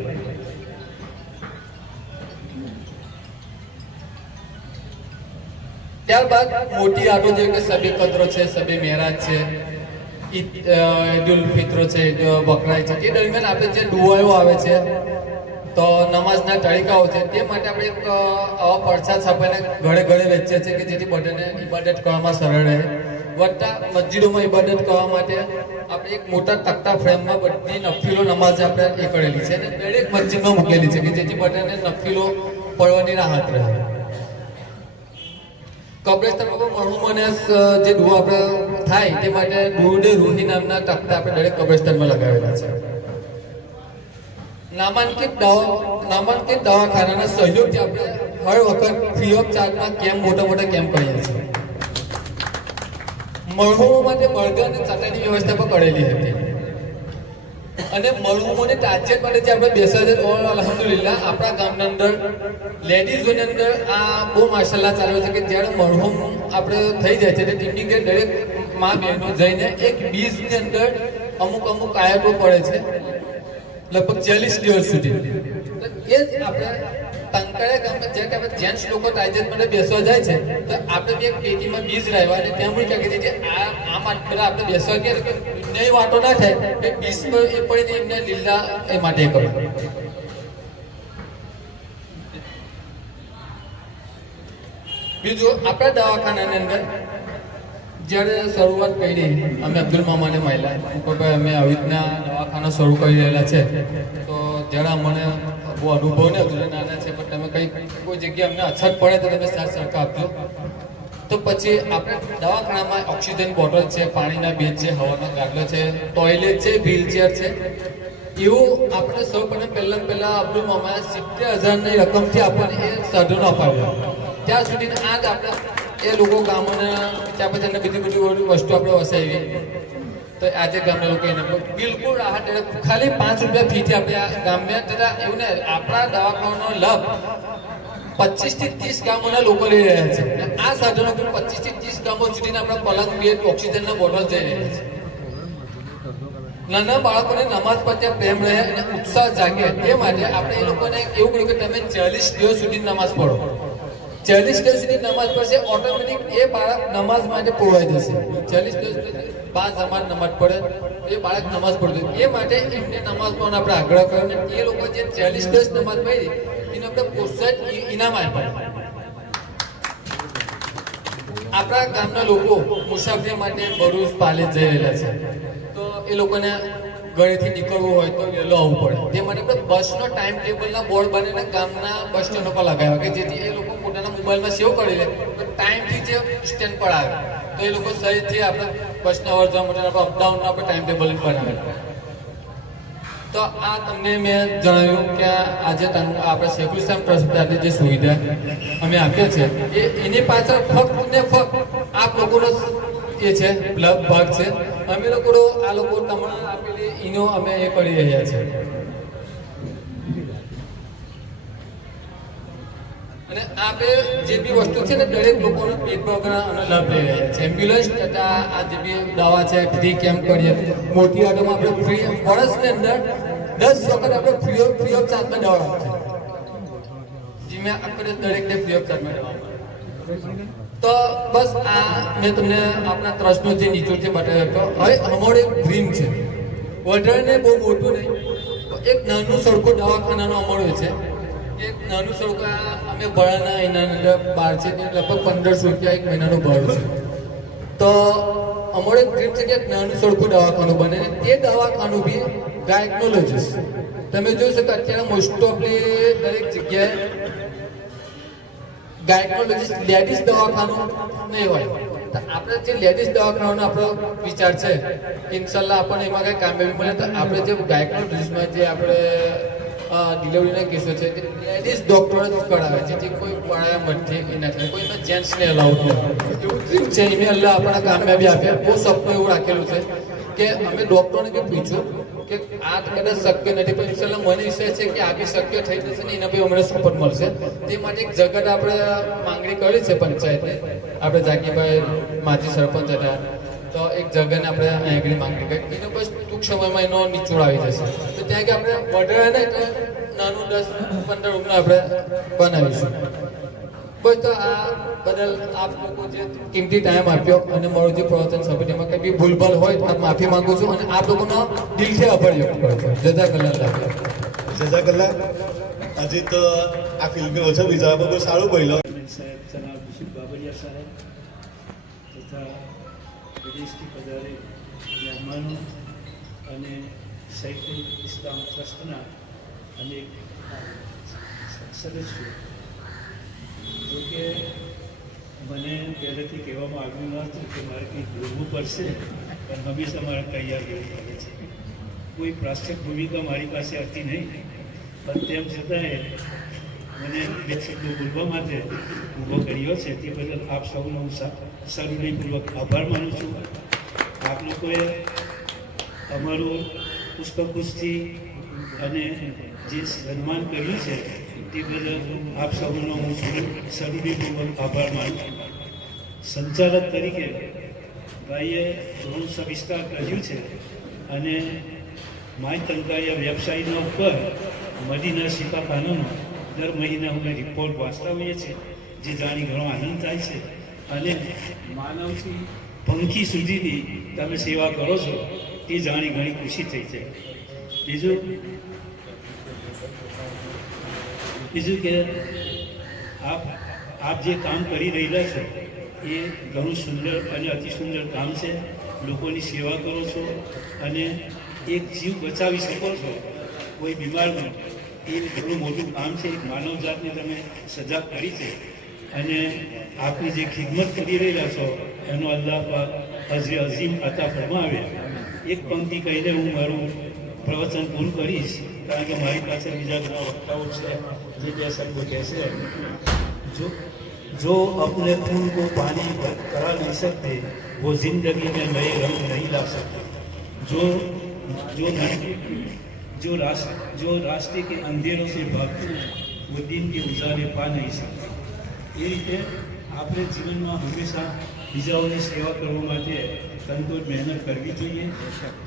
ત્યારબાદ મોટી આટો જેવી કે સબે કદરો છે, સબે મેરાજ છે, ઈદ ઉલ ફિત્ર છે, બકરાઈ છે, એ દરમિયાન આપણે જે દુઆઓ આવે છે, તો નમાઝના તરીકાઓ છે, તે માટે આપણે એક આવા પડછા છાપાઈને ઘરે ઘરે વેચીએ છીએ કે જેથી બધાને ઇબાદત કરવામાં સરળ રહે. વત્તા મસ્જિદોમાં ઇબાદત કરવા માટે આપણે એક મોટા તખ્તા ફ્રેમમાં બધી નફીલો નમાઝ આપણે એ કરેલી છે અને દરેક મસ્જિદમાં મૂકેલી છે કે જેથી બધાને નફીલો પડવાની રાહત રહે. કબ્રસ્તાનમાં મરહુમને જે દુઆ આપણે થાય તે માટે દૂધે રૂહી નામના તખ્તા આપણે દરેક કબ્રસ્તાનમાં લગાવેલા છે. નામાંકિત દવાખાનાના સહયોગથી આપણે હર વખત ફ્રી ઓફ ચાર્જમાં કેમ્પ, મોટા કેમ્પ કરીએ છીએ. મરહુમો માટે બળગર અને ચટાઈની વ્યવસ્થા પણ કરેલી હતી. અને મરહુમોને તાજિયત માટે જે આપણે બેસા છે, અલ્હમ્દુલિલ્લાહ આપણા ગામના અંદર લેડીઝોની અંદર આ બહુ માશાલ્લાહ ચાલ્યો છે કે જ્યારે મરહુમ આપણે થઈ જાય છે તેમની ઘરે દરેક મા બહેનો જઈને એક બીજની અંદર અમુક આયાતો પડે છે, લગભગ 40 દિવસ સુધી. એ જ આપણે ટંકાળા ગામમાં જ્યારે આપણે જેન્ટ્સ લોકો તાજિયત માટે બેસવા જાય છે તો આપણે બી એક પેટીમાં બીજ લાવ્યા અને ત્યાં મૂક્યા કે જે આ માટે આપણે બેસવા ગયા કે નહીં વાતો ના થાય એ બીજ એ પડીને એમને લીલા એ માટે કર્યું. બીજું આપણા દવાખાનાની અંદર જ્યારે શરૂઆત કરી અમે અબ્દુલ મામાને મળ્યા કે ભાઈ અમે આવી રીતના દવાખાના શરૂ કરી રહેલા છે, તો જરા મને બહુ અનુભવ ને હજુ નાના છે પણ તમે કોઈ જગ્યાએ અમને અછત પડે તો તમે સાથ સરકાર આપજો. તો પછી આપણે દવાખાનામાં ઓક્સિજન બોટલ છે, પાણીના બેડ છે, હવાનો ગાડલો છે, ટોયલેટ છે, વ્હીલચેર છે, એવું આપણે સૌ પહેલા અબ્દુલ મામાએ 70,000ની રકમથી આપણને એ સાધનો અપાવ્યા. ત્યાં સુધી આ જ આપણે એ લોકો ગામોના ત્યાં પછી બધી વસ્તુ આપણે વસાવી. તો આજે ગામના લોકો એને બિલકુલ રાહત ખાલી 5 રૂપિયા ફીથી આપણે આ ગામમાં તથા એવું ને આપણા દવાખાનાનો લાભ 25 થી 30 ગામોના લોકો લઈ રહ્યા છે. આ સાધનો 25 થી 30 ગામો સુધીના આપણા પલંગ બેડ ઓક્સિજનના બોટલ જઈ રહ્યા છે. નાના બાળકોને નમાઝ પ્રત્યે પ્રેમ રહે અને ઉત્સાહ જાગે એ માટે આપણે એ લોકોને એવું કહ્યું કે તમે 40 દિવસ સુધી નમાઝ પઢો. 40 દિવસ સુધી નમાઝ પડશે ઓટોમેટિક એ બાળક નમાઝ માટે પોવાઈ જશે. 40 દિવસ પછી 5 જમાત નમાઝ પડે એ બાળક નમાઝ પડશે. એ માટે એમને નમાઝ પઢવાનો આપણે આગ્રહ કર્યો ને એ લોકો જે 40 દિવસ નમાઝ પઢી એને આપણે પ્રોત્સાહન ઇનામ આપ્યા. આપણા ગામના લોકો મુસાફરી માટે ભરૂચ પાલેજ જઈ રહેલા છે તો એ લોકોને ઘરેથી નીકળવું હોય તો વહેલો આવવું પડે. તે માટે આપણે બસનો ટાઈમ ટેબલના બોર્ડ બનાવીને ગામના બસ સ્ટેન્ડ પર લગાવ્યા કે જેથી એ લોકો પોતાના મોબાઈલમાં સેવ કરી લે તો ટાઈમથી જે સ્ટેન્ડ પર આવે તો એ લોકો સહીથી આપણે બસના અવર જવા માટે આપણે અપડાઉનનો આપણે ટાઈમ ટેબલ બનાવે. તો આ તમને મેં જણાવ્યું કે આજે આપણે શેખુલ ઇસ્લામ ટ્રસ્ટ તરફથી જે સુવિધા અમે આપીએ છીએ એની પાછળ ફક્ત ને ફક્ત આપ લોકોનો એ છે ભાગ છે. અમે લોકો આ લોકો તમને આપેલી એનો અમે એ કરી રહ્યા છીએ અને આપે જે બી વસ્તુ છે ને દરેક લોકોનો ભેદભાવ અને લાભ લઈ રહ્યા છે. એમ્બ્યુલન્સ તથા આ જે બી દવા છે ફ્રી કેમ્પ કરીએ. મોટી આટોમાં આપણે ફ્રી વર્ષની અંદર 10 વખત આપણે ફ્રી ઓફ ચાર્જમાં દવા આપીએ. જેમાં આપણે દરેકને ફ્રી ઓફ ચાર્જમાં દવા આપીએ. તો બસ આ મેં તમને આપણા ટ્રસ્ટનો જે નીચોડથી બતાવ્યો હતો. હવે અમારો એક ડ્રીમ છે વધારે બહુ મોટું નહીં એક નાનું સડકો દવાખાનાનો અમારો છે. એક નાનું સડકો અમે ભાડાના એના અંદર 12 છે લગભગ 1500 રૂપિયા એક મહિનાનું ભાડું છે. તો અમારો એક ડ્રીમ છે કે એક નાનું સડકો દવાખાનું બને તે દવાખાનું બી ગાયકોલોજીસ્ટ તમે જોઈ શકો અત્યારે મોસ્ટ ઓફલી દરેક જગ્યાએ ગાયકોલોજીસ્ટ લેડીઝ દવાખાનું નહીં હોય. તો આપણે જે લેડીઝ દવાખાનાનો આપણો વિચાર છે ઇન્શાલ્લાહ આપણને એમાં કંઈ કામયાબી મળે તો આપણે જે ગાયકોલોજીસ્ટમાં જે આપણે ડિલિવરીના કેસો છે તે લેડીઝ ડૉક્ટર જ કરાવે છે. જે કોઈ પડાયા મઠ્ઠી એના થાય કોઈ જેન્ટ્સને અલાઉડ નહીં. એવું ડ્રીમ છે એમને અલ્લાહ આપણને કામયાબી આપે. બહુ સપનું એવું રાખેલું છે કે અમે ડૉક્ટરને બી પૂછ્યું કે આ કદાચ શક્ય નથી પણ ઇન્શાલ્લાહ મને વિશ્વાસ છે કે આ બી શક્ય થઈ જશે ને એના બી અમને સપોર્ટ મળશે. તે માટે એક જગત આપણે માંગણી કરી છે પંચાયતને. આપણે જાકીભાઈ માજી સરપંચ હતા તો એક જગતને આપણે અહીં આગળ માંગણી કરી એનો બસ ટૂંક સમયમાં એનો નિચોડ આવી જશે. તો ત્યાં કે આપણે વધારે ને તો નાનું 10-15 રૂમનું આપણે બનાવીશું. બસ તો આ બદલ આપ લોકો જે કિંમતી ટાઈમ આપ્યો અને મારું જે પ્રવચન સાંભળ્યું એમાં કંઈ બી ભૂલભાલ હોય તો માફી માંગુ છું અને આપ લોકોનો દિલથી આભાર વ્યક્ત કરું છું. જઝાકલ્લાહ. હજી તો આ ફિલ્મ ઓછો બીજા બહુ સારું બોલ્યો. સાહેબ જનાબ યુસુફ બાબરિયા સાહેબ તથા વિદેશથી પધારે મહેમાનો અને શૈખુલ ઇસ્લામ ટ્રસ્ટના અનેક સદસ્યો. જોકે મને પહેલેથી કહેવામાં આવ્યું ન હતું કે મારે કંઈક બોલવું પડશે પણ હંમેશા મારે તૈયાર રહેવું પડે છે. કોઈ પ્રાશ્ચિક ભૂમિકા મારી પાસે હતી નહીં પણ તેમ છતાંય મને 2 શબ્દો બોલવા માટે ઊભો કર્યો છે. તે બદલ આપ સૌનો હું સહૃદયપૂર્વક આભાર માનું છું. આપ લોકોએ અમારું પુષ્પગુચ્છથી અને જે સન્માન કર્યું છે તે બદલ આપ સૌનો હું સહૃદયપૂર્વક આભાર માનું છું. સંચાલક તરીકે ભાઈએ ઘણું સવિસ્તાર કર્યું છે અને માય તંકાયા વેબસાઇટના ઉપર મદીના શિફાખાનાનો દર મહિને અમે રિપોર્ટ વાંચતા હોઈએ છીએ જે જાણી ઘણો આનંદ થાય છે અને માનવથી પંખી સુધીની તમે સેવા કરો છો તે જાણી ઘણી ખુશી થઈ છે. બીજું કે આપ જે કામ કરી રહેલા છો એ ઘણું સુંદર અને અતિ સુંદર કામ છે. લોકોની સેવા કરો છો અને એક જીવ બચાવી શકો છો કોઈ બીમારમાં એ ઘણું મોટું કામ છે. એક માનવજાતને તમે સજાગ કરી છે અને આપની જે ખિદમત કરી રહેલા છો એનો અલ્લાહ પાક અજરે અઝીમ અતા ફરમાવે. એક પંક્તિ કહીને હું મારું પ્રવચન પૂરું કરીશ કારણ કે મારી પાસે બીજા ઘણા વક્તાઓ છે જે 2 શબ્દો કહેશે. जो अपने खून को पानी करा नहीं सकते वो जिंदगी में नए रंग नहीं ला सकते. जो रास्ते के अंधेरों से भागતું वो दिन के उजाले पा नहीं सकता। એ રીતે આપણે જીવનમાં હંમેશા બીજાઓની સેવા કરવા માટે તનતોડ મહેનત કરવી જોઈએ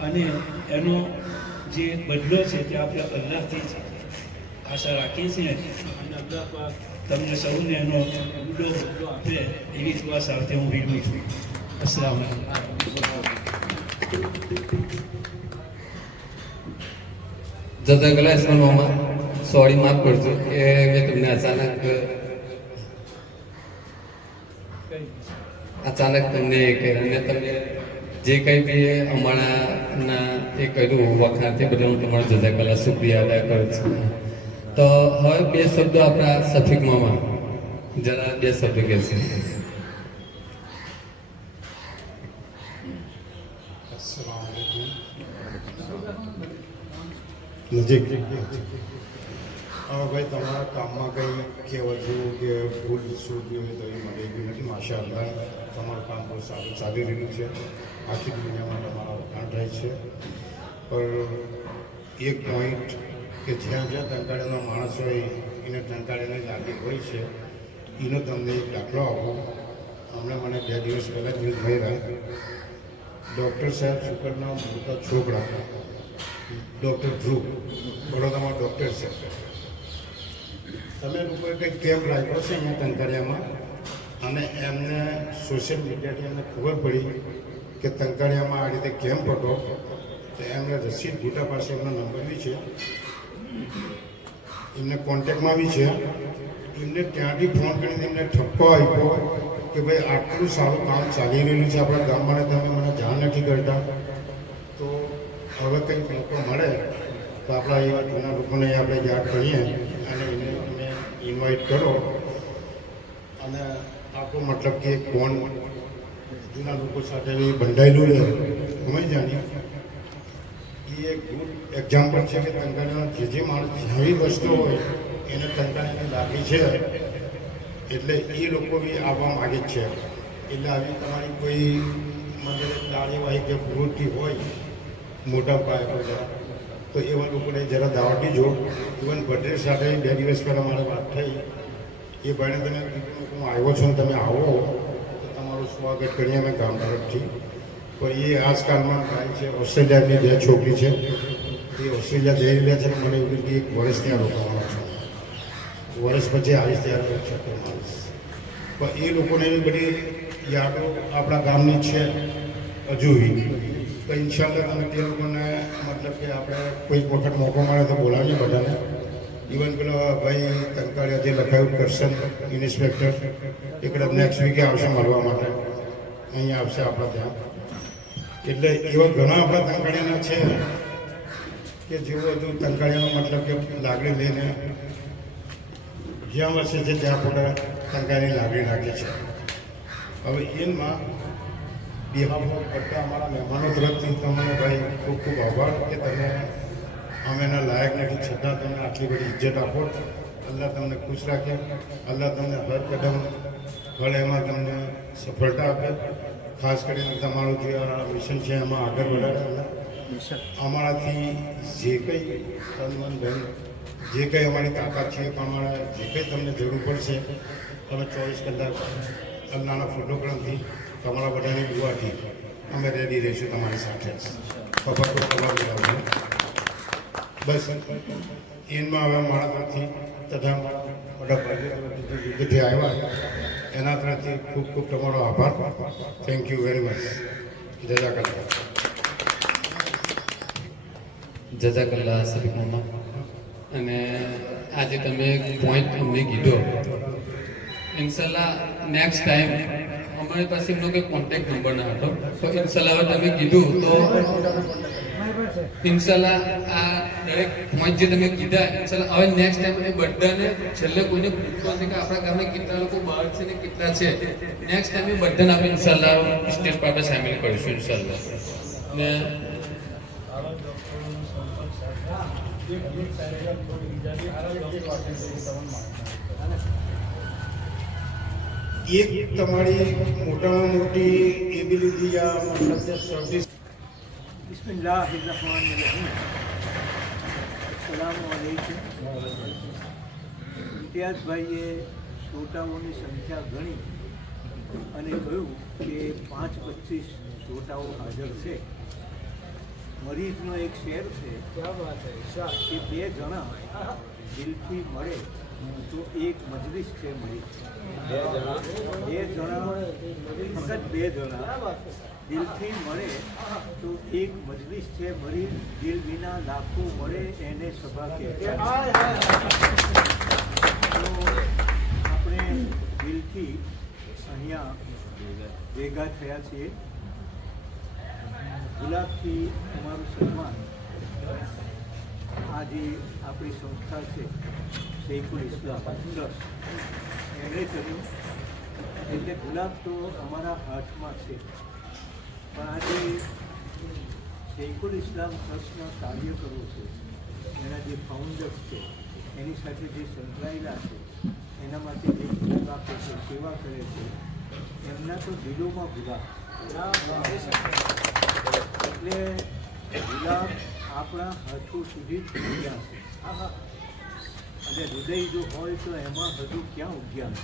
અને એનો જે બદલો છે તે આપણે અલ્લાહથી જ આશા રાખીએ છીએ અને અલ્લાહ પાક તમને સૌને એનો બદલો આપે એવી દુઆ સાથે હું વિનવું છું. અસ્સલામ જઝાકલ્લાહ ઇસ્માઇલ મામા, સોરી માફ કરજો કે મેં તમને અચાનક તમને એ કર્યું અને તમે જે કંઈ બી અમારાના એ કર્યું વખાણ તે બદલ હું તમારો જઝાકલ્લાહ શુક્રિયા અદા કરું છું. તો હવે બે શબ્દો આપણા સફીક મામા જરા બે શબ્દ કહેશે. નજીક હવે ભાઈ તમારા કામમાં કંઈ કહેવતું કે ભૂલ શોધવી હોય તો એ મને ગયું નથી. માશા અલ્લાહ તમારું કામ બહુ સારું ચાલી રહ્યું છે. આખી દુનિયામાં તમારા વખાણ થાય છે. પણ એક પોઈન્ટ કે જ્યાં જ્યાં ટંકાળાનો માણસ હોય એને ટંકાળાની લાગી હોય છે એનો તમને એક દાખલો આપો. હમણાં મને 2 દિવસ પહેલાં જ મળ્યા ડૉક્ટર સાહેબ શુકરના મોટા છોકરા ડૉક્ટર ધ્રુવ બરોડામાં ડૉક્ટર છે. તમે લોકોએ કંઈક કેમ્પ રાખ્યો છે અહીંયા ટંકાળિયામાં અને એમને સોશિયલ મીડિયાથી એમને ખબર પડી કે ટંકાળિયામાં આ રીતે કેમ્પ હતો તો એમને રસીદ ભૂટા પાસે એમનો નંબર બી છે, એમને કોન્ટેક્ટમાં બી છે. એમને ત્યાંથી ફોન કરીને એમને ઠપકો આપ્યો કે ભાઈ આટલું સારું કામ ચાલી રહ્યું છે આપણા ગામમાં, તમે મને જાણ નથી કરતા. તો હવે કંઈક મોકો મળે તો આપણા એવા જૂના લોકોને આપણે યાદ કરીએ અને એને તમે ઇન્વાઇટ કરો અને આપણો મતલબ કે એક બોન્ડ જૂના લોકો સાથે બંધાયેલું રહે. અમે જાણીએ એ એક ગુડ એક્ઝામ્પલ છે કે ટંકાળાના જે માણસ જેવી વસ્તુ હોય એને ટંકાળાની લાગણી છે એટલે એ લોકો બી આવવા માગે જ છે. એટલે આવી તમારી કોઈ મતલબ કાર્યવાહી કે પ્રવૃત્તિ હોય મોટા પાયા પર જરા તો એવા લોકોને જરા દાવત દીજો. ઇવન બર્થડે સાથે 2 દિવસ પહેલાં મારે વાત થઈ એ ભાઈને તમે કીધું હું આવ્યો છું ને તમે આવો તો તમારું સ્વાગત કરીએ અમે ગામ તરફથી. પણ એ આજકાલમાં થાય છે ઓસ્ટ્રેલિયાની 2 છોકરી છે એ ઓસ્ટ્રેલિયા જઈ રહ્યા છે. મને એવું કીધું કે 1 વર્ષ ત્યાં રોકાવાનો છે, વર્ષ પછી આવીશ ત્યારે શકતો માણસ. પણ એ લોકોને એવી બધી યાદો આપણા ગામની છે હજુ. તો ઇન્શાલ્લાહ તમે તે લોકોને મતલબ કે આપણે કોઈક વખત મોકો મળે તો બોલાવીએ બધાને. ઇવન પેલો ભાઈ ટંકાળિયા જે લખાયું કરશન ઇન્સ્પેક્ટર એકદમ નેક્સ્ટ વીકે આવશે મળવા માટે, અહીંયા આવશે આપણા ત્યાં. એટલે એવા ઘણા આપણા ટંકાળિયાના છે કે જેઓ બધું ટંકાળિયાનો મતલબ કે લાગણી લઈને જ્યાં વસે છે ત્યાં પોતા ટંકાળિયાની લાગણી રાખે છે. હવે એમાં બિહારમાં બધા અમારા મહેમાનો તરફથી તમને ભાઈ ખૂબ ખૂબ આભાર કે તમે અમે એના લાયક નથી છતાં તમે આટલી બધી ઇજ્જત આપો. અલ્લાહ તમને ખુશ રાખે, અલ્લાહ તમને હર કદમ ફળ એમાં તમને સફળતા આપે. ખાસ કરીને તમારું જે આ મિશન છે એમાં આગળ વધારે. અમારાથી જે કંઈ તન મન ધન જે કંઈ અમારી તાકાત છે અમારા જે કંઈ તમને જરૂર પડશે તમે 24 કલાક અલ્લાહના ફોટોગ્રામથી તમારા બધાની દુઆથી અમે રેડી રહીશું તમારી સાથે. પપ્પા તો તમારું બસ એમાં હવે મારા તરફથી તથા મારા બધા ભાઈઓ યુદ્ધથી આવ્યા એના તરફથી ખૂબ ખૂબ તમારો આભાર. Thank you very much. જઝાકલ્લાહ. જઝાકલ્લાહ સફીક મામા. અને આજે તમે પોઈન્ટ અમને કીધો, ઇન્શાલ્લાહ નેક્સ્ટ ટાઈમ અમારી પાસે એમનો કોઈ કોન્ટેક્ટ નંબર ના હતો તો ઇન્શાલ્લાહ હવે તમે કીધું તો ઇન્શાલ્લાહ આ દરેક પોઈન્ટ જે તમે કીધા ઇન્શાલ્લાહ હવે નેક્સ્ટ ટાઈમ એ બધાને છેલ્લે કોઈને પૂછવા છે કે આપણા ગામના કેટલા લોકો બહાર છે ને કેટલા છે, નેક્સ્ટ ટાઈમ એ બધાને આપણે ઇન્શાલ્લાહ સ્ટેજ પર આપણે સામેલ કરીશું ઇન્શાલ્લાહ. ને એક તમારી મોટામાં મોટી એબિલિટી આ મતલબ કે સર્વિસ બિસ્મિલ્લાહિર્રહમાનિર્રહીમ. અસ્સલામુ અલૈકુમ. ઇમ્તિયાઝભાઈએ શ્રોતાઓની સંખ્યા ગણી અને કહ્યું કે 5-25 શ્રોતાઓ હાજર છે. મરીઝનો એક શેર છે કે 2 જણા દિલથી મળે તો એક મજલિસ છે મરીઝ. 2 જણા ફક્ત 2 જણા દિલથી મળે તો એક મજલિસ છે મરીઝ. દિલ વિના લાખો મળે એને સભા કે તો આપણે દિલથી અહીંયા ભેગા થયા છીએ. ગુલાબથી અમારું સન્માન આ જે આપણી સંસ્થા છે શૈખુલ ઇસ્લામ ટ્રસ્ટ એમણે કર્યું. એટલે ગુલાબ તો અમારા હાથમાં છે, પણ આજે શૈખુલ ઇસ્લામ ટ્રસ્ટના કાર્યકરો છે, એના જે ફાઉન્ડર્સ છે, એની સાથે જે સંકળાયેલા છે, એના માટે જે ભોગ આપે છે, સેવા કરે છે, એમના તો દિલોમાં ગુલાબ. એટલે ગુલાબ આપણા હાથો સુધી જ ઉગ્યા છે, અને હૃદય જો હોય તો એમાં હજુ ક્યાં ઉગ્યા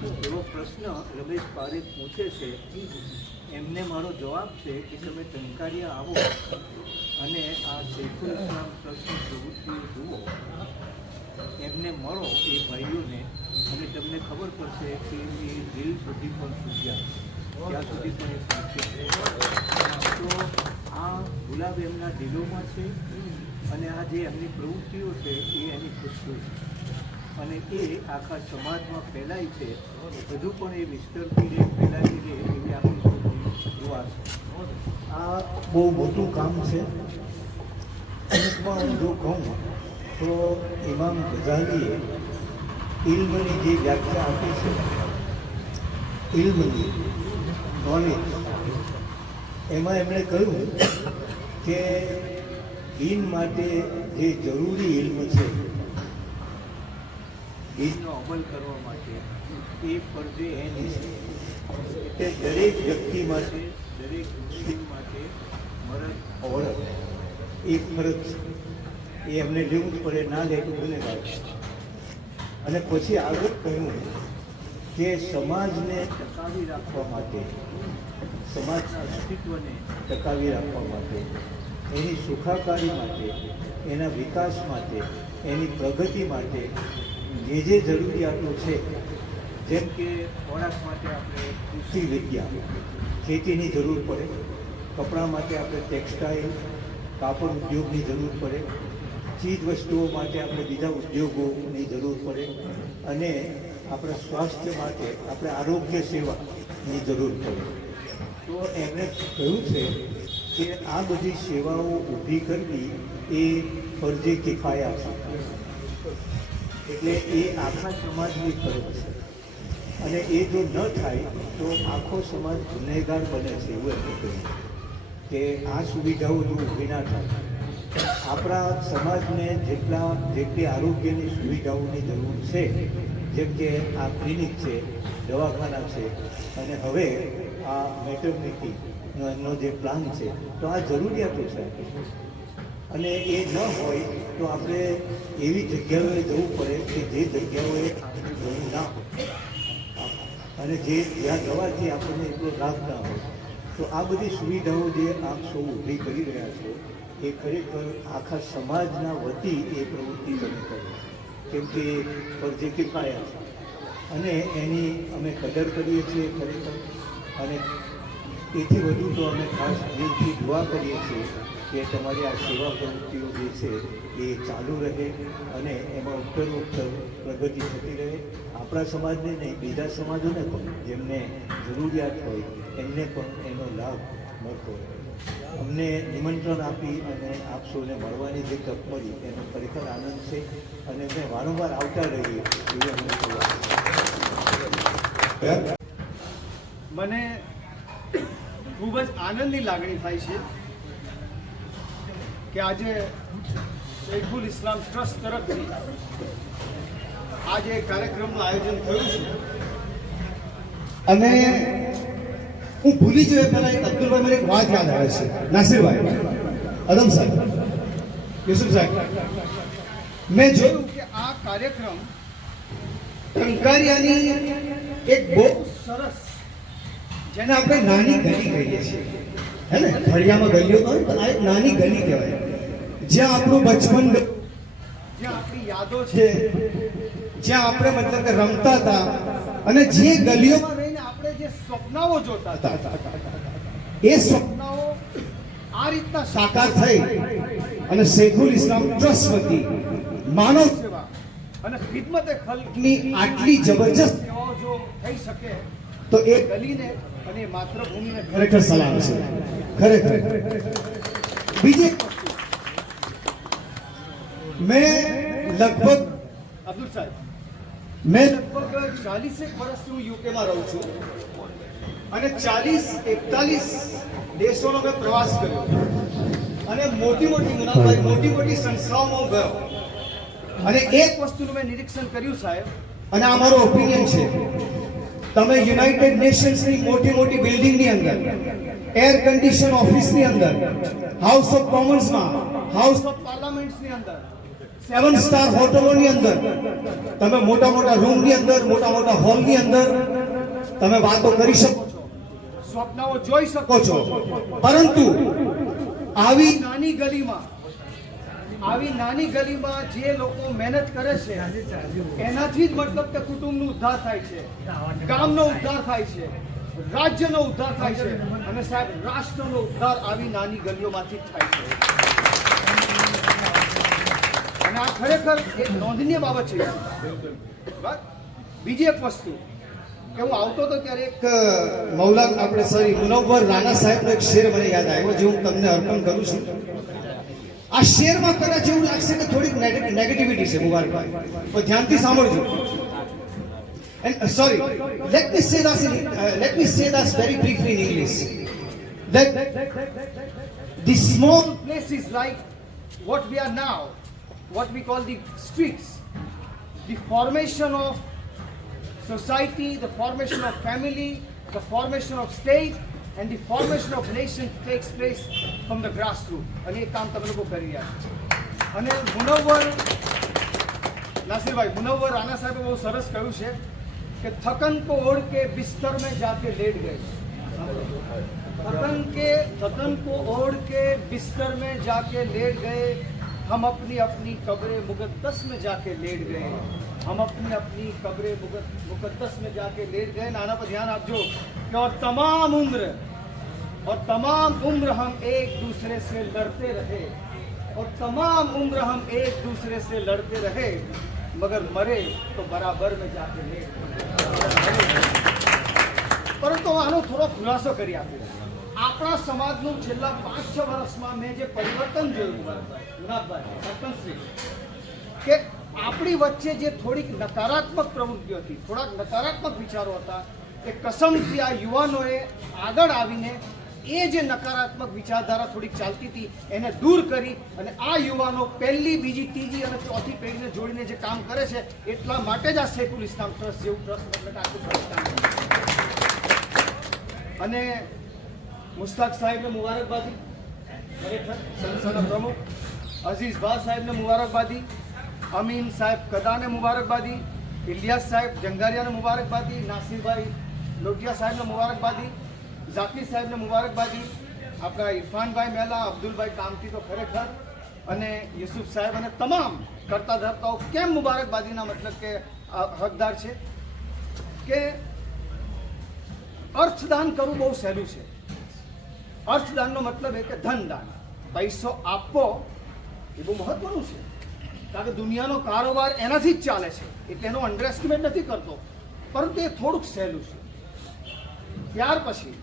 છે એવો પ્રશ્ન રમેશ પારેખ પૂછે છે. એમને મારો જવાબ છે કે તમે ટંકારિયા આવો અને આ શૈખુલ ઇસ્લામ ટ્રસ્ટની પ્રવૃત્તિઓ જુઓ, એમને મળો એ ભાઈઓને, અને તમને ખબર પડશે કે એ દિલ સુધી પણ સૂગ્યા છે, ત્યાં સુધી પણ એ સાચે છે. તો આ ગુલાબ એમના દિલોમાં છે, અને આ જે એમની પ્રવૃત્તિઓ છે એ એની ખુશીઓ છે, અને એ આખા સમાજમાં ફેલાય છે. હજુ પણ એ વિસ્તરતી રહે, ફેલાતી રહે એવી આપણી સૌની દુઆ છે. આ બહુ મોટું કામ છે. અમુકમાં હું જો કહું તો ઇમામ ગઝાલીએ ઇલ્મની જે વ્યાખ્યા આપી છે, ઇલ્મની નોલેજ, એમાં એમણે કહ્યું કે દીન માટે જે જરૂરી ઇલ્મ છે, દીનનો અમલ કરવા માટે એ ફરજે એની છે. એટલે દરેક વ્યક્તિ માટે, દરેક મુસ્લિમ માટે મરદ ઓળખ એ ફરજ છે. એ એમને લેવું જ પડે, ના લે તો ગુનેગાર છે. અને પછી આગળ કહ્યું કે સમાજને ટકાવી રાખવા માટે, સમાજના અસ્તિત્વને ટકાવી રાખવા માટે, એની સુખાકારી માટે, એના વિકાસ માટે, એની પ્રગતિ માટે જે જરૂરિયાતો છે, જેમ કે ખોરાક માટે આપણે કૃષિ વિદ્યા, ખેતીની જરૂર પડે, કપડાં માટે આપણે ટેક્સટાઇલ, કાપડ ઉદ્યોગની જરૂર પડે, ચીજ વસ્તુઓ માટે આપણે બીજા ઉદ્યોગોની જરૂર પડે, અને આપણા સ્વાસ્થ્ય માટે આપણે આરોગ્ય સેવાની જરૂર પડે. તો એમણે કહ્યું છે કે આ બધી સેવાઓ ઊભી કરવી એ ફરજે કિફાયા છે. એટલે એ આખા સમાજની ફરજ છે, અને એ જો ન થાય તો આખો સમાજ ગુનેગાર બને છે. એવું એમને કહ્યું કે આ સુવિધાઓ જો ઊભી ના થાય, આપણા સમાજને જેટલી આરોગ્યની સુવિધાઓની જરૂર છે, જેમ કે આ ક્લિનિક છે, દવાખાના છે, અને હવે આ મેટર્નિટીનો જે પ્લાન છે, તો આ જરૂરિયાતો છે. અને એ ન હોય તો આપણે એવી જગ્યાઓએ જવું પડે કે જે જગ્યાઓએ જવું ના હોય, અને જ્યાં જવાથી આપણને એટલો લાભ ના હોય. તો આ બધી સુવિધાઓ જે આપ સૌ ઊભી કરી રહ્યા છો, એ ખરેખર આખા સમાજના વતી એ પ્રવૃત્તિ તમે કરો, કેમ કે ફરજે કિફાયા છે, અને એની અમે કદર કરીએ છીએ ખરેખર. અને એથી વધુ તો અમે ખાસ દિલથી દુઆ કરીએ છીએ કે તમારી આ સેવા પ્રવૃત્તિઓ જે છે એ ચાલુ રહે, અને એમાં ઉત્તરોત્તર પ્રગતિ થતી રહે. આપણા સમાજને નહીં, બીજા સમાજોને પણ જેમને જરૂરિયાત હોય એમને પણ એનો લાભ મળતો રહે. અમને નિમંત્રણ આપી અને આપ સૌને મળવાની જે તક મળી એનો ખરેખર આનંદ છે, અને અમે વારંવાર આવતા રહીએ એવું અમને કહેવાય. મને ખૂબ જ આનંદની લાગણી થાય છે કે આજે શૈખુલ ઇસ્લામ ટ્રસ્ટ તરફથી આજે કાર્યક્રમનું આયોજન થયું છે, અને હું ભૂલી ગયો એ પહેલા એક અબ્દુલભાઈ મને એક વાત યાદ આવે છે. નાસિરભાઈ, અદમ સાહેબ, યુસુફ સાહેબ, મેં જોયું કે આ કાર્યક્રમ ટંકારિયાની એક બહુ સરસ, જેને આપણે નાની ગલી કહીએ છીએ, હે ને, ફળિયામાં ગલીઓ તો હોય પણ આ એક નાની ગલી કહેવાય, જ્યાં આપણું બચપન ગયું, જ્યાં આપણી યાદો છે, જ્યાં આપણે મતલબ કે રમતા હતા અને જે ગલીઓમાં રહીને આપણે જે સ્વપ્નાઓ જોતા હતા, એ સ્વપ્નાઓ આ રીતના સાકાર થઈ અને શેખુલ ઇસ્લામ ટ્રસ્ટ વતી માનવ સેવા અને ખિદમતે ખલ્કની આટલી જબરજસ્ત સેવાઓ જો થઈ શકે તો એ ગલીને અને માતૃભૂમિને ખરેખર સલામ છે. ખરેખર બીજી એક વસ્તુ, મેં લગભગ અબ્દુલ સાહેબ, મેં લગભગ 40 વર્ષથી હું યુકેમાં રહું છું અને 40-41 દેશોનો મેં પ્રવાસ કર્યો અને મોટી મોટી સંસ્થાઓમાં હું ગયો અને એક વસ્તુનું મેં નિરીક્ષણ કર્યું સાહેબ, અને આ મારો ઓપિનિયન છે. તમે યુનાઇટેડ નેશન્સની મોટી બિલ્ડિંગની અંદર, એર કન્ડિશન ઓફિસની અંદર, હાઉસ ઓફ કોમન્સમાં, હાઉસ ઓફ પાર્લામેન્ટ્સની અંદર, 7 સ્ટાર હોટલોની અંદર, તમે મોટા રૂમની અંદર, મોટા હોલની અંદર તમે વાતો કરી શકો છો, સ્વપ્નાઓ જોઈ શકો છો, પરંતુ આવી નાની ગલીમાં જે લોકો મહેનત કરે છે એનાથી જ મતલબ કે કુટુંબનો ઉદ્ધાર થાય છે, ગામનો ઉદ્ધાર થાય છે, રાજ્યનો ઉદ્ધાર થાય છે અને સાહેબ રાષ્ટ્રનો ઉદ્ધાર આવી નાની ગલીઓમાંથી જ થાય છે. અને આ ખરેખર એક નોંધનીય બાબત છે. બીજી એક વસ્તુ કે હું આવતો હતો ત્યારે એક મુનવ્વર રાણા સાહેબનો એક શેર મને યાદ આવ્યો, જે હું તમને અર્પણ કરું છું. આ શેરમાં કદાચ એવું લાગશે કે થોડીક નેગેટિવિટી છે મુબારકભાઈ, તો ધ્યાનથી સાંભળજો. And sorry, let me say that very briefly in English. That the small places like what we are now, what we call the streets, the formation of society, the formation of family, the formation of state, and the formation of nation takes place from the grassroots. અને એ કામ તમે લોકો કરી રહ્યા છો. અને મુનવ્વર રાણા સાહેબે બહુ સરસ કહ્યું છે कि थकन को ओढ़ के बिस्तर में जाके लेट गए, थकन को ओढ़ के बिस्तर में जाके लेट गए, हम अपनी कब्रे मुकद्दस में जाके लेट गए, हम अपनी कब्रे मुकद्दस में जाके लेट गए. नाना पर ध्यान आपजो कि और तमाम उम्र हम एक दूसरे से लड़ते रहे, और तमाम उम्र हम एक दूसरे से लड़ते रहे, मगर मरे तो बराबर में जाके ले. પરંતુ આનો થોડો ખુલાસો કરી આપીએ. આપણા સમાજનું છેલ્લા 5-6 વર્ષમાં મેં જે પરિવર્તન જોયું મુનાફભાઈ સરપંચશ્રી, કે આપણી વચ્ચે જે થોડીક નકારાત્મક પ્રવૃત્તિઓ હતી, થોડાક નકારાત્મક વિચારો હતા, એ કસમથી આ યુવાનોએ આગળ આવીને એ જે નકારાત્મક વિચારધારા થોડીક ચાલતી હતી એને દૂર કરી અને આ યુવાનો પહેલી, બીજી, ત્રીજી અને ચોથી પેઢીને જોડીને જે કામ કરે છે, એટલા માટે જ આ શેખુલ ઇસ્લામ ટ્રસ્ટ જેવું ટ્રસ્ટ એટલે આટલું સરસ કામ કરે. અને મુસ્તાક સાહેબને મુબારકબાદી, ખરેખર સંસ્થાના પ્રમુખ અઝીઝ ભા સાહેબને મુબારકબાદી, અમીન સાહેબ કદાને મુબારકબાદી, ઇલિયાસ સાહેબ જંગારિયાને મુબારકબાદી, નાસિરભાઈ લોટિયા સાહેબને મુબારકબાદી, ઝાકીર સાહેબને મુબારકબાદી, આપણા ઇરફાનભાઈ મહેલા, અબ્દુલભાઈ કામતી તો ખરેખર, અને યુસુફ સાહેબ અને તમામ કરતા ધરતાઓ કેમ મુબારકબાદીના મતલબ કે હકદાર છે કે અર્થદાન કરવું બહુ સહેલું છે. અર્થદાનનો મતલબ એ કે ધનદાન, પૈસો આપવો એ બહુ મહત્વનું છે, કારણ કે દુનિયાનો કારોબાર એનાથી જ ચાલે છે, એટલે એનો અંડરએસ્ટિમેટ નથી કરતો, પરંતુ એ થોડુંક સહેલું છે. ત્યાર પછી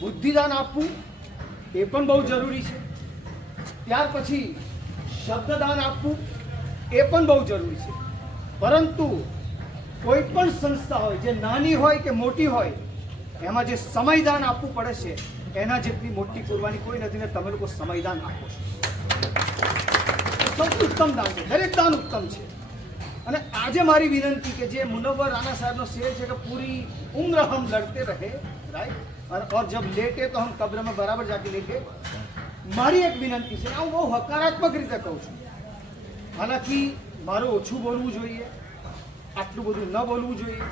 બુદ્ધિદાન આપવું એ પણ બહુ જરૂરી છે. ત્યાર પછી શબ્દદાન આપવું એ પણ બહુ જરૂરી છે. પરંતુ કોઈ પણ સંસ્થા હોય, જે નાની હોય કે મોટી હોય, એમાં જે સમયદાન આપવું પડે છે એના જેટલી મોટી કુરબાની કોઈ નથી, ને તમે લોકો સમયદાન આપો છો. સૌથી ઉત્તમ દાન છે, દરેક દાન ઉત્તમ છે, અને આજે મારી વિનંતી કે જે મુનવ્વર રાણા સાહેબનો શેર છે કે પૂરી ઉમ્ર હમ લડતે રહે, રાइट, और जब लेटे तो हम कब्र में बराबर जाके लेंगे. મારી એક વિનંતી છે, હું બહુ હકારાત્મક રીતે કહું છું. હાલાકી મારું ઓછું બોલવું જોઈએ, આટલું બધું ન બોલવું જોઈએ.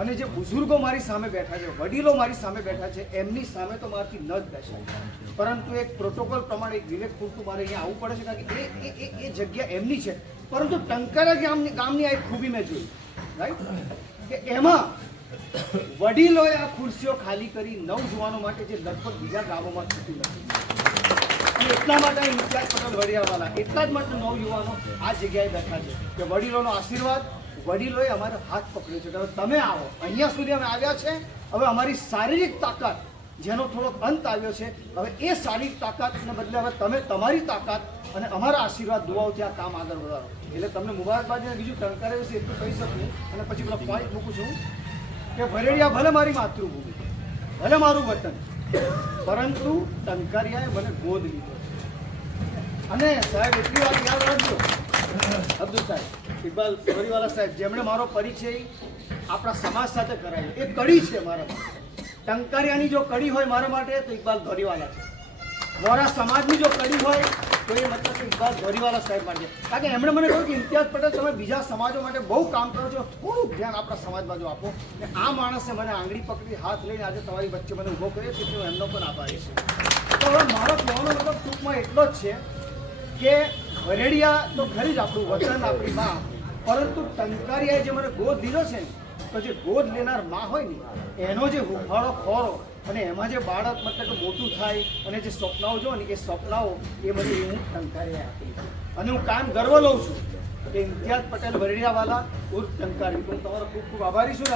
અને જે બુઝુર્ગો મારી સામે બેઠા છે, વડીલો મારી સામે બેઠા છે, એમની સામે તો મારાથી ન જ બેસાય, પરંતુ એક પ્રોટોકોલ પ્રમાણે એક વિવેક પૂરતું મારે અહીંયા આવવું પડે છે, કારણ કે એ જગ્યા એમની છે. પરંતુ ટંકારા ગામની આ એક ખૂબી મેં જોઈ, રાઈટ, કે એમાં વડીલોએ આ ખુરશીઓ ખાલી કરી નવજુવાનો માટે, જે લગભગ બીજા ગામોમાં થતું નથી. અને એટલા માટે ઇમ્તિયાઝ પટેલ વડિયાવાલા, એટલા જ માટે નવયુવાનો આ જગ્યાએ બેઠા છે કે વડીલોનો આશીર્વાદ, વડીલોએ અમારો હાથ પકડ્યો છે કે હવે તમે આવો. અહીંયા સુધી અમે આવ્યા છે, હવે અમારી શારીરિક તાકાત જેનો થોડોક અંત આવ્યો છે, હવે એ શારીરિક તાકાતને બદલે હવે તમે તમારી તાકાત અને અમારા આશીર્વાદ દુઆઓથી આ કામ આગળ વધારો. એટલે તમને મુબારકબાદ અને બીજું ટંકારા વિશે એટલું કહી શકું. અને પછી પેલો પોઈન્ટ મૂકું છું કે ભરેડિયા ભલે મારી માતૃભૂમિ, ભલે મારું વતન, પરંતુ ટંકારિયાએ મને ગોદ લીધો. અને સાહેબ એટલી વાત યાદ રાખજો, અબ્દુલ સાહેબ, ઇકબાલ ધોરીવાલા સાહેબ, જેમણે મારો પરિચય આપણા સમાજ સાથે કરાવ્યો, એ કડી છે મારા માટે. ટંકારિયાની જો કડી હોય મારા માટે તો ઇકબાલ ધોરીવાલા છે. વોરા સમાજની જો કડી હોય તો એ મતલબ કે ઇકબાલ ધોરીવાલા સાહેબ માટે. કારણ કે એમણે મને કહ્યું કે ઇમ્તિયાઝ પટેલ, તમે બીજા સમાજો માટે બહુ કામ કરો છો, થોડુંક ધ્યાન આપણા સમાજ બાજુ આપો. અને આ માણસે મને આંગળી પકડી, હાથ લઈને આજે તમારી વચ્ચે મને ઊભો કર્યો છે, હું એમનો પણ આભારી છું. તો હવે મારો કહેવાનો મતલબ ટૂંકમાં એટલો જ છે કે વરેડિયા તો ખરી જ આપણું વતન, આપણી માં, પરંતુ ટંકારિયાએ જે મને ગોદ લીધો છે ને, તો જે ગોદ લેનાર માં હોય ને, એનો જે હુફાળો ખોરો અને એમાં જે બાળક મતલબ કે મોટું થાય અને જે સ્વપ્નાઓ જો ને, એ સ્વપ્નાઓ એ મને હું ટંકારિયાએ આપી. અને હું કાયમ ગર્વ લઉં છું કે ઇમ્તિયાઝ પટેલ વરેડિયાવાલા ઉર્ફ ટંકારી, હું તમારો ખૂબ ખૂબ આભારી છું.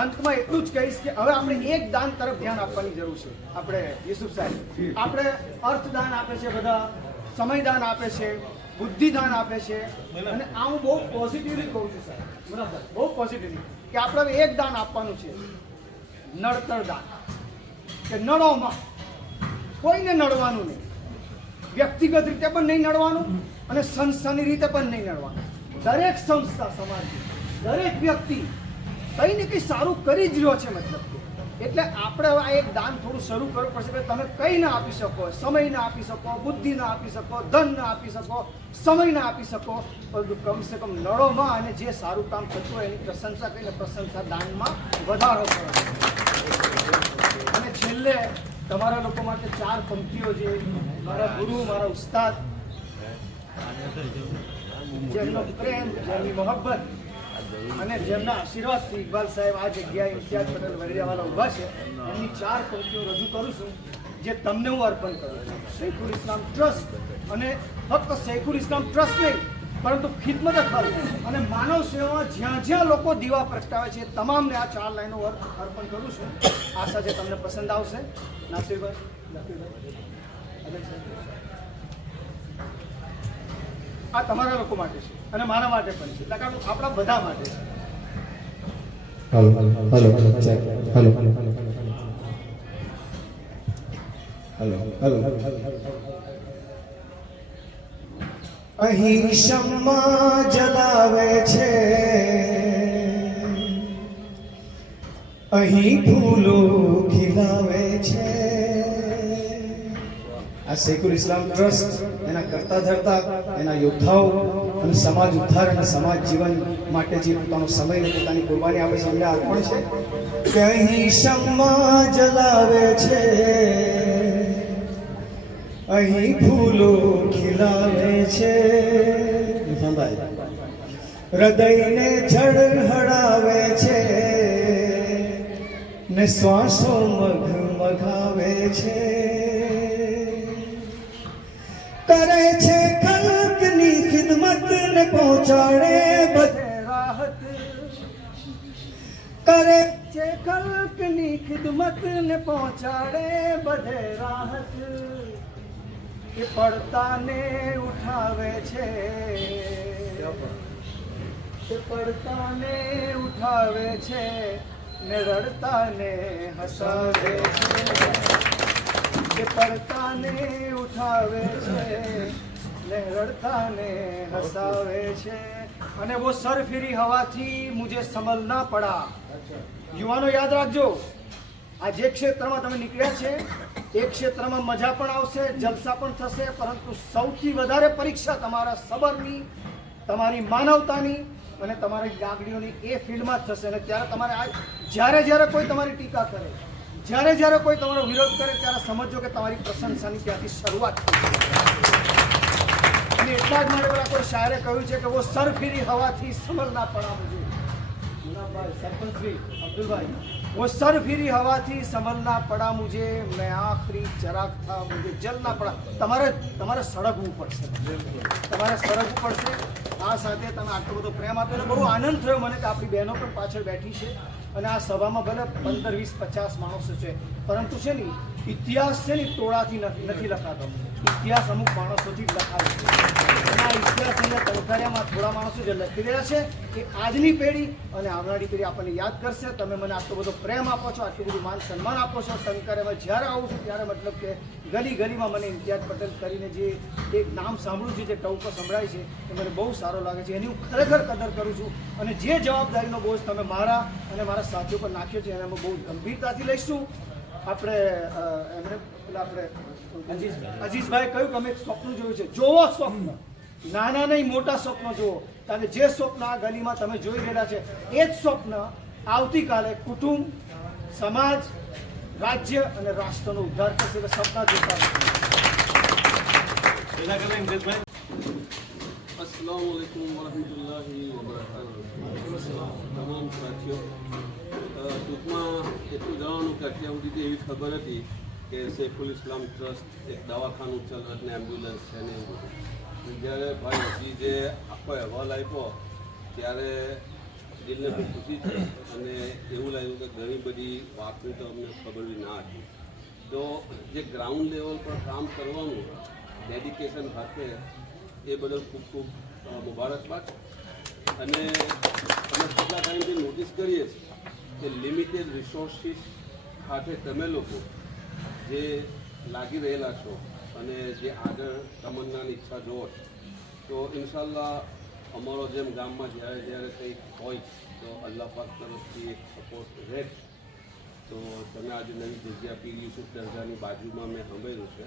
અંતમાં એટલું જ કહીશ કે હવે આપણે એક દાન તરફ ધ્યાન આપવાની જરૂર છે. આપણે યુસુફ સાહેબ, આપણે અર્થદાન આપે છે, બધા સમયદાન આપે છે, બુદ્ધિદાન આપે છે. અને આ હું બહુ પોઝિટિવલી કહું છું સાહેબ, બરાબર, બહુ પોઝિટિવલી, કે આપણે એક દાન આપવાનું છે, નડતર દાન. કે નડોમાં કોઈને નડવાનું નહીં, વ્યક્તિગત રીતે પણ નહીં નડવાનું અને સંસ્થાની રીતે પણ નહીં નડવાનું. દરેક સંસ્થા, સમાજની દરેક વ્યક્તિ કંઈ ને કંઈ સારું કરી જ રહ્યો છે, મતલબ કે. એટલે આપણે હવે આ એક દાન થોડું શરૂ કરવું પડશે કે તમે કંઈ ના આપી શકો, સમય ના આપી શકો, બુદ્ધિ ના આપી શકો, ધન ના આપી શકો, સમય ના આપી શકો, પરંતુ કમસે કમ નળોમાં અને જે સારું કામ થતું હોય એની પ્રશંસા કરીને પ્રશંસા દાનમાં વધારો કરો. અને છેલ્લે તમારા લોકો માટે 4 પંક્તિઓ, જે મારા ગુરુ, મારા ઉસ્તાદ, જેમનો પ્રેમ, જેમની મોહબ્બત અને જેમના આશીર્વાદથી ઇકબાલ સાહેબ આ જગ્યાએ ઇમ્તિયાઝ પટેલ વરેડિયાવાલા ઊભા છે, એમની 4 પંક્તિઓ રજૂ કરું છું, જે તમને હું અર્પણ કરું છું. શૈખુલ ઇસ્લામ ટ્રસ્ટ, અને ફક્ત શૈખુલ ઇસ્લામ ટ્રસ્ટ નહીં, પરંતુ ખિદમત ખલ અને માનવ સેવામાં જ્યાં જ્યાં લોકો દીવા પ્રગટાવે છે, તમામને આ 4 લાઈનો અર્પણ કરું છું. આશા છે તમને પસંદ આવશે. નાસિરભાઈ, આ તમારા લોકો માટે છે અને મારા માટે પણ છે, એટલે કે આપણા બધા માટે છે. અહીં શમ્મા જલાવે છે, અહીં ફૂલો ખીલાવે છે. આ શૈખુલ ઇસ્લામ ટ્રસ્ટ એના કરતા ધરતા, એના યોદ્ધાઓ અને સમાજ ઉદ્ધાર અને સમાજ જીવન માટે જે પોતાનો સમય અને પોતાની કુરબાની આપે છે, એમને અર્પણ છે કે અહીં શમ્મા જલાવે છે, અહીં ફૂલો ખીલાવે છે, હૃદયને ઝળહળાવે છે ને શ્વાસો મઘમઘાવે છે. કરે છે ખલકની ખિદમત ને પહોંચાડે બધે રાહત. કરે છે ખલકની ખિદમત ને પહોંચાડે બધે રાહત. એ પડતાને ઉઠાવે છે, એ પડતાને ઉઠાવે છે ને રડતાને હસાવે છે. એ પડતાને ઉઠાવે છે ને રડતા ને હસાવે છે અને वो सर फिरी हवाથી मुझे समल ना पड़ा। યુવાનો યાદ રાખજો, આ જે ક્ષેત્રમાં તમે નીકળ્યા છે એ ક્ષેત્રમાં મજા પણ આવશે, જલસા પણ થશે, પરંતુ સૌથી વધારે પરીક્ષા તમારા સબરની, તમારી માનવતાની અને તમારી લાગણીઓની એ ફિલ્ડમાં જ થશે। અને ત્યારે તમારે જ્યારે કોઈ તમારી ટીકા કરે, જ્યારે કોઈ તમારો વિરોધ કરે, ત્યારે સમજો કે તમારી પ્રશંસાની ત્યાંથી શરૂઆત થઈ। અને એટલા જ માટે પેલા કોઈ શાયરે કહ્યું છે કે વો સર ફીરી હવાથી સમર ના પડા મુझे। મુનાભાઈ, સરપંચશ્રી, અબ્દુલભાઈ, वो सर फिरी हवाથી समल ना पड़ा मुझे, मैं आखिरी चराग था मुझे जल ना पड़ा। તમારે સળગવું પડશે, તમારે સળગવું પડશે। આ સાથે તમે આટલો બધો પ્રેમ આપ્યો, બહુ આનંદ થયો મને કે આપણી બહેનો પણ પાછળ બેઠી છે અને આ સભામાં ભલે 15, 20, 50 માણસો છે, પરંતુ છે ને ઇતિહાસ છે ને ટોળાથી નથી લખાતો, ઇતિહાસ અમુક માણસોથી લખાય છે। અને આ ઇતિહાસ અહીંયા તલકારિયામાં થોડા માણસો જે લખી રહ્યા છે એ આજની પેઢી અને આવનારી પેઢી આપણને યાદ કરશે। તમે મને આટલો બધો પ્રેમ આપો છો, આટલું બધું માન સન્માન આપો છો। ટંકારિયામાં જ્યારે આવું છું ત્યારે મતલબ કે ગલીમાં મને ઇમ્તિયાઝ પટેલ કરીને જે એક નામ સાંભળ્યું છે, જે ટવકો સંભળાય છે, એ મને બહુ સારો લાગે છે, એની હું ખરેખર કદર કરું છું। અને જે જવાબદારીનો બોજ તમે મારા અને મારા સાથીઓ પર નાખ્યો છે એને અમે બહુ ગંભીરતાથી લઈશું। આપણે અજીઝભાઈ કહ્યું કે અમે એક સ્વપ્ન જોયું છે, જોવો સ્વપ્ન, નાના નહીં મોટા સ્વપ્ન જુઓ, કારણ કે જે સ્વપ્ન આ ગલીમાં તમે જોઈ રહેલા છે એ જ સ્વપ્ન આવતીકાલે કુટુંબ, સમાજ, રાજ્ય અને રાષ્ટ્રનો ઉદ્ધાર કરશે। એટલે સપના જોતા अस्सलाम वालेकुम वरहमतुल्लाहि वबरकातुहू। તમામ સાથીઓ, ટૂંકમાં એટલું જણાવવાનું કે અત્યાર સુધી એવી ખબર હતી કે સૈફુલ ઇસ્લામ ટ્રસ્ટ એક દવાખાનું ચલત ને એમ્બ્યુલન્સ છે ને એવું બધું। જ્યારે ભાઈ અજીજે આખો અહેવાલ આપ્યો ત્યારે દિલને બહુ ખુશી થઈ અને એવું લાગ્યું કે ઘણી બધી વાતની તો અમને ખબર બી ના હતી। તો જે ગ્રાઉન્ડ લેવલ પર કામ કરવાનું ડેડિકેશન સાથે એ બદલ ખૂબ ખૂબ મુબારકબાદ। અને અમે કેટલા ટાઈમથી નોટિસ કરીએ છીએ કે લિમિટેડ રિસોર્સિસ સાથે તમે લોકો જે લાગી રહેલા છો અને જે આગળ તમન્નાની ઈચ્છા જુઓ છો, તો ઇન્શાલ્લાહ અમારો જેમ ગામમાં જ્યારે કંઈક હોય તો અલ્લાહ પાક તરફથી એક સપોર્ટ રહે। તો તમે આજે નવી જગ્યા પીર યુસુફ દરગાહની બાજુમાં મેં સાંભળ્યું છે,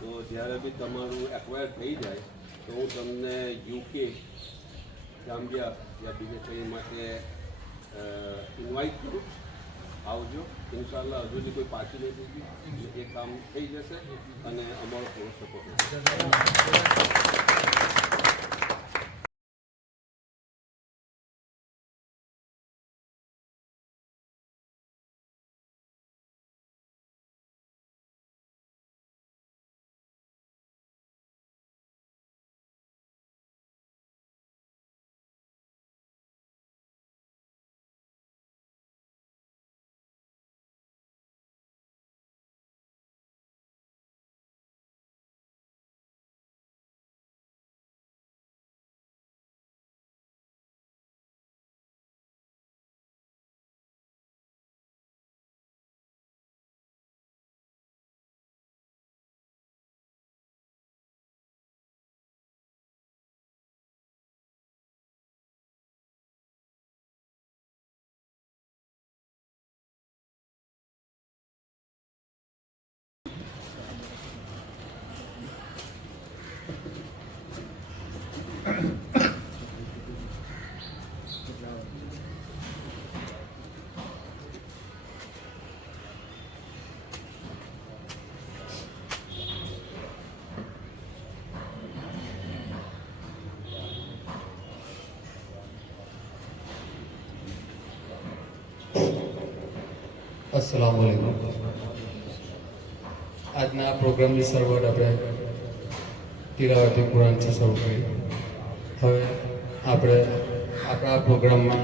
તો જ્યારે બી તમારું એક્વાયર થઈ જાય તો હું તમને યુકે, ગામ્બિયા યા બીજે કંઈ માટે ઇન્વાઇટ કરું, આવજો। ઇન્શાલ્લાહ હજુ સુધી કોઈ પાછી નહીં થઈ ગઈ, એ કામ થઈ જશે અને અમારો પૂરો સપોર્ટ રહેશે। अस्सलाम वालेकुम। આજના પ્રોગ્રામની શરૂઆત આપણે તિલાવતી કુરાનથી શરૂ કરી। હવે આપણે આપણા પ્રોગ્રામમાં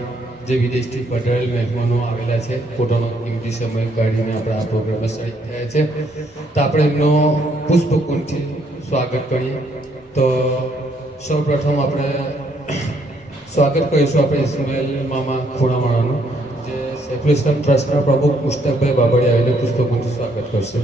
જે વિદેશથી પધારેલ મહેમાનો આવેલા છે, પોતાનો કિંમતી સમય કાઢીને આપણે આ પ્રોગ્રામમાં શરીક થયા છે, તો આપણે એમનો પુષ્પકુંજથી સ્વાગત કરીએ। તો સૌપ્રથમ આપણે સ્વાગત કરીશું આપણે ઇસ્માઇલ મામા ખૂણાવાળાનું, જે સૈફુલ ઇસ્લામ ટ્રસ્ટના પ્રમુખ મુસ્તકભાઈ બાબડિયા આવીને પુષ્પકુંજથી સ્વાગત કરશે।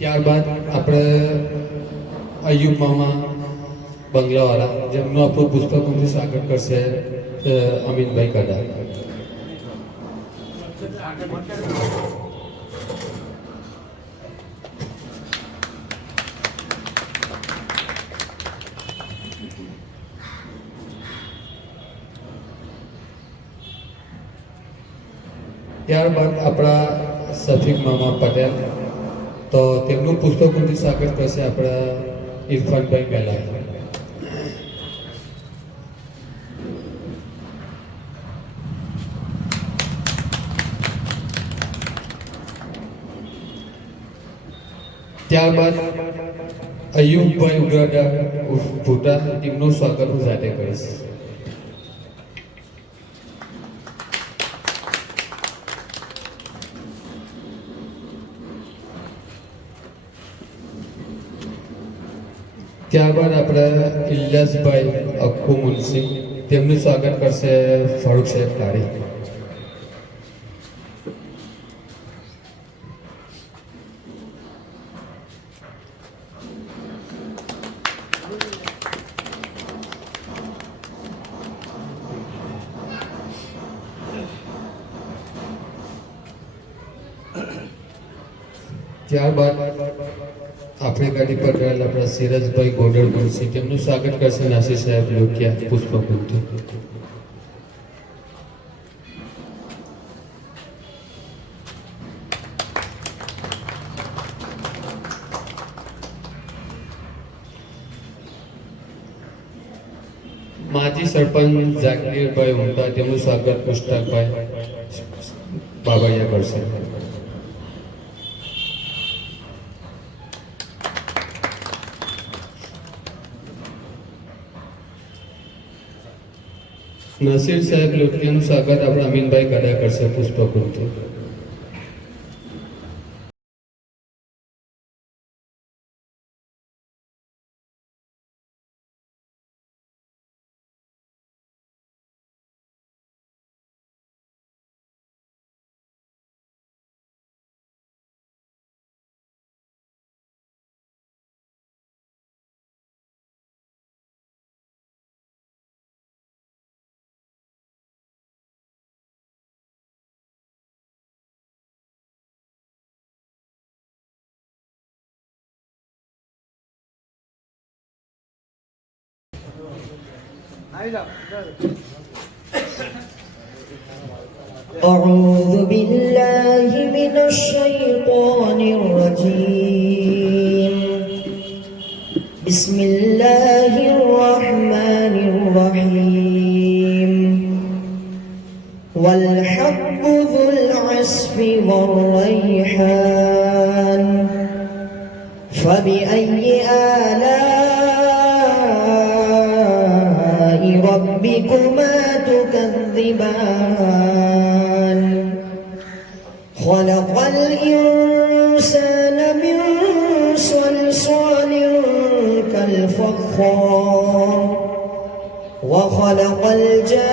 ત્યારબાદ આપણે અયુબ મામા બંગલાવાળા જેમનું આપણું પુસ્તકોથી સ્વાગત કરશે અમીનભાઈ કડા. ત્યારબાદ આપણા સફીક મામા પટેલ, તો તેમનું પુસ્તકોથી સ્વાગત કરશે આપણા ઇરફાનભાઈ મેલા. ત્યારબાદ અયુબભાઈ ઉગરાડા ભૂટા, તેમનું સ્વાગત હું સાથે કરીશ. ત્યારબાદ આપણે ઇલિયાસભાઈ અક્કુ મુનશી, તેમનું સ્વાગત કરશે ફારૂક સાહેબ કારી. ત્યારબાદ આપણી ગાડી પર ગયેલા આપણા સિરાજભાઈ ગોડર મુનશી, તેમનું સ્વાગત કરશે નાસિર સાહેબ લોકિયા પુષ્પકુંજથી. માજી સરપંચ જાકીરભાઈ ઉમટા, તેમનું સ્વાગત મુશ્તાકભાઈ બાબરિયા કરશે. નસીર સાહેબ લોટિયાનું સ્વાગત આપણે અમીનભાઈ કડા કરશે પુષ્પકુંજથી. أعوذ بالله من الشيطان الرجيم. بسم الله الرحمن الرحيم. والحب ذو العصف والريحان فبأي آلاء ربكما تكذبان. خلق الإنسان من صلصال كالفخار وخلق الجان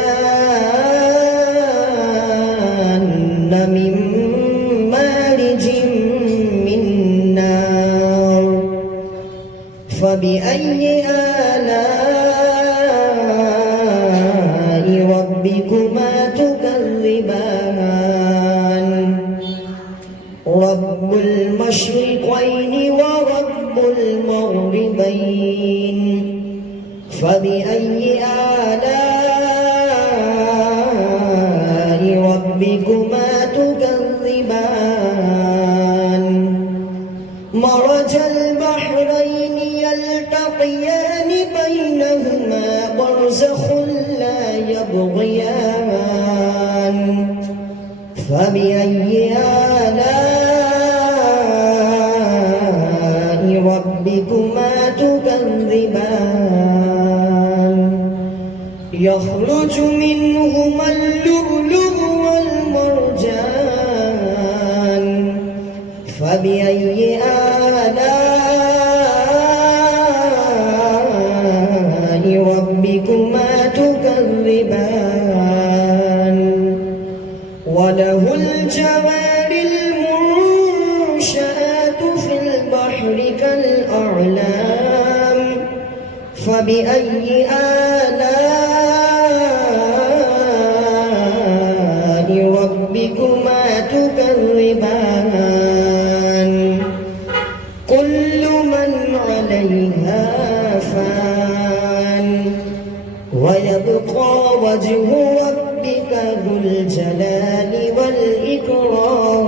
من مارج من نار. فبأي آلاء ربكما تكذبان. رب المشرقين ورب المغربين فبأي آلاء ربكما تكذبان. مرج البحرين يلتقيان بينهما برزخ لا يبغيان. فبأي آلاء ربكما تكذبان. يخرج منهما اللؤلؤ والمرجان. فبأي آلاء ربكما تكذبان. وله الجوار المنشآت في البحر تكذبان كل من عليها فان ويبقى وجه ربك ذو الجلال والإكرام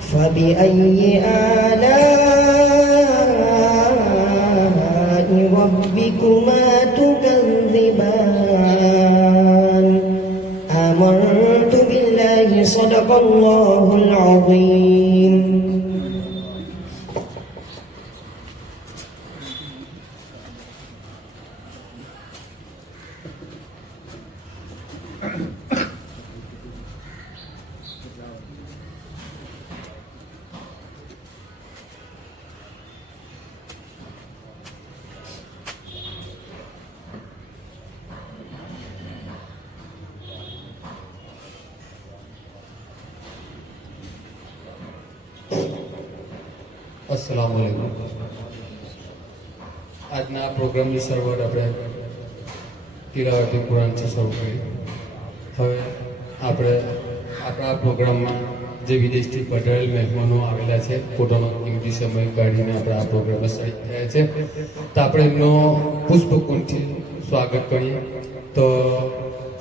فبأي آلاء ربكما تكذبان آمنت بالله صدق الله العظيم. અસલામ વાલેકુમ. આજના પ્રોગ્રામની શરૂઆત આપણે તિલાવતી કુરાનથી શરૂ કરી. હવે આપણે આપણા પ્રોગ્રામમાં જે વિદેશથી પધારેલ મહેમાનો આવેલા છે પોતાનો કિંમતી સમય કાઢીને આપણે આ પ્રોગ્રામમાં સાહિત થયા છે, તો આપણે એમનો પુષ્પકુંજથી સ્વાગત કરીએ. તો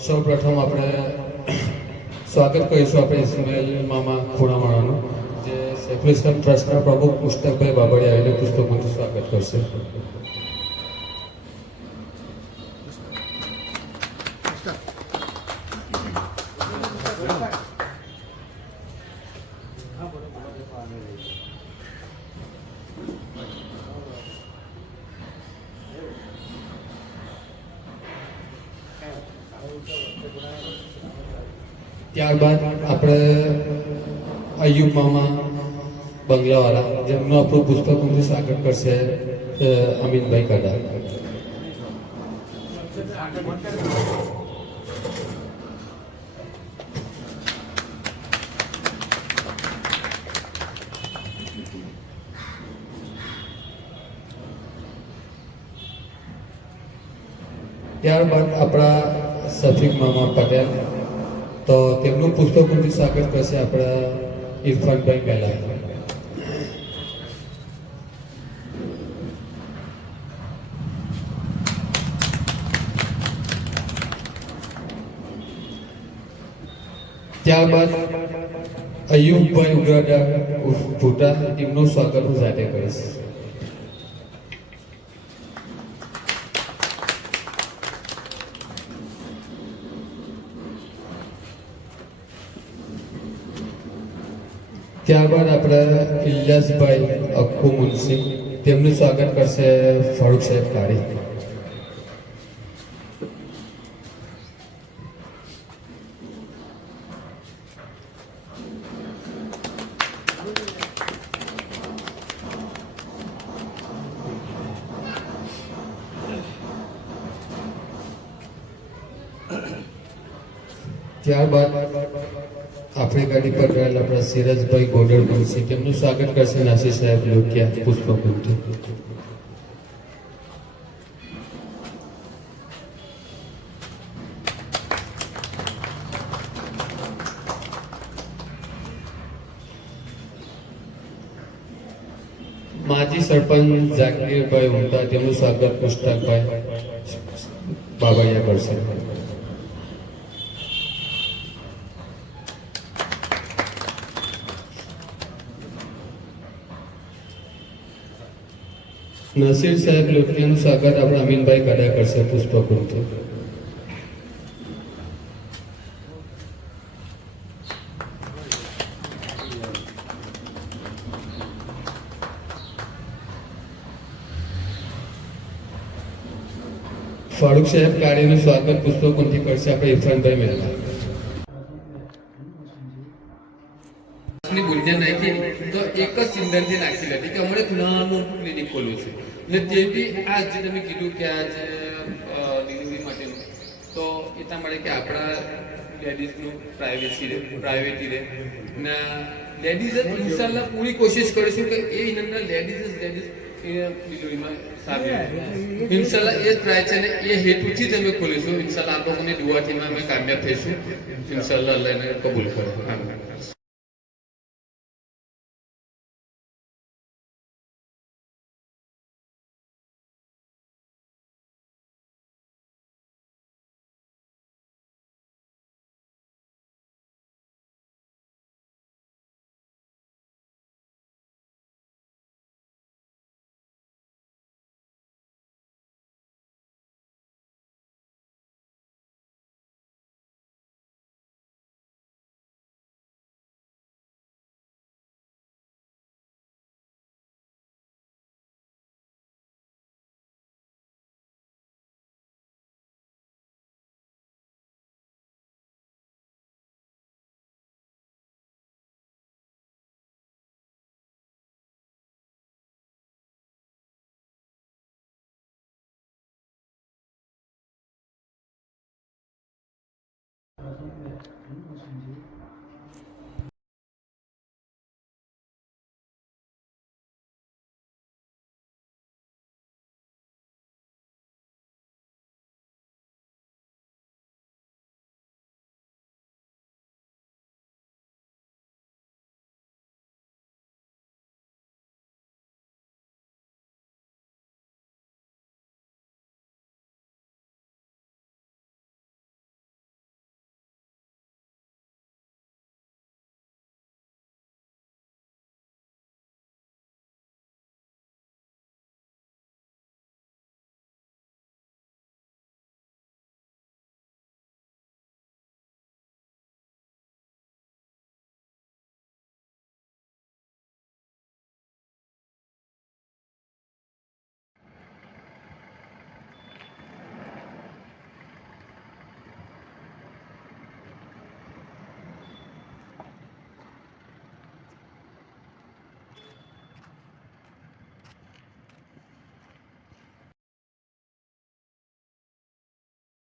સૌ પ્રથમ આપણે સ્વાગત કરીશું આપણે ઇસ્માઇલ મામા ખોડામાણાનું, જે સૈફુલ ઇસ્લામ ટ્રસ્ટના પ્રમુખ મુસ્તકભાઈ બાબરિયા આવીને પુષ્પકુંજથી સ્વાગત કરશે. ત્યારબાદ આપણે અયુબ મામા બંગલાવાળા, જેમનું આપણું પુષ્પકુંજથી સ્વાગત કરશે અમીનભાઈ કડા. ત્યારબાદ આપણા સફીક મામા પટેલ, તો તેમનું પુષ્પકુંજથી સ્વાગત કરશે આપણા ઇરફાનભાઈ પહેલા. ત્યારબાદ અયુબભાઈ ઉગરાડા ભૂટા, તેમનું સ્વાગત હું જાતે કરીશ. ત્યારબાદ આપણે ઇલિયાસભાઈ અક્કુ મુનશી, તેમનું સ્વાગત કરશે ફારૂક સાહેબ કાળી. ત્યારબાદ આપણી ગાડી પર રહેલા આપણા સિરાજભાઈ ગોડર મુનશી, તેમનું સ્વાગત કરશે નાસી સાહેબ લોકિયા પુષ્પકુંજથી. માજી સરપંચ ઝાકીરભાઈ ઉમતા, તેમનું સ્વાગત મુશ્તાકભાઈ બાબરિયા કરશે. નસીર સાહેબ લોકિયાનું સ્વાગત આપણે અમીનભાઈ કડા કરશે પુષ્પકુંજથી. ફારૂક સાહેબ કાળીનું સ્વાગત પુષ્પકુંજથી કરશે આપણે ઇરફાનભાઈ મહેલા. બુંદિયા નાખી તો એક જ સિંદરથી નાખી હતી કે હમણાં એક નાનું ક્લિનિક ખોલ્યું છે, એટલે તે બી આ જે તમે કીધું કે આ જે ડિલિવરી માટેનું, તો એટલા માટે કે આપણા લેડીઝનું પ્રાઇવેટી રહે ને લેડીઝ જ ઇન્શાલ્લાહ પૂરી કોશિશ કરીશું કે એ ઇનના લેડીઝ એ બિલોઈમાં સાબિત ઇન્શાલ્લાહ એ જ ટ્રાય છે ને એ હેતુથી જ અમે ખોલીશું. ઇન્શાલ્લાહ આપ લોકોની દુઆથી અમે કામયાબ થઈશું. ઇન્શાલ્લાહ અલ્લાહ એને કબૂલ કરે. આમીન.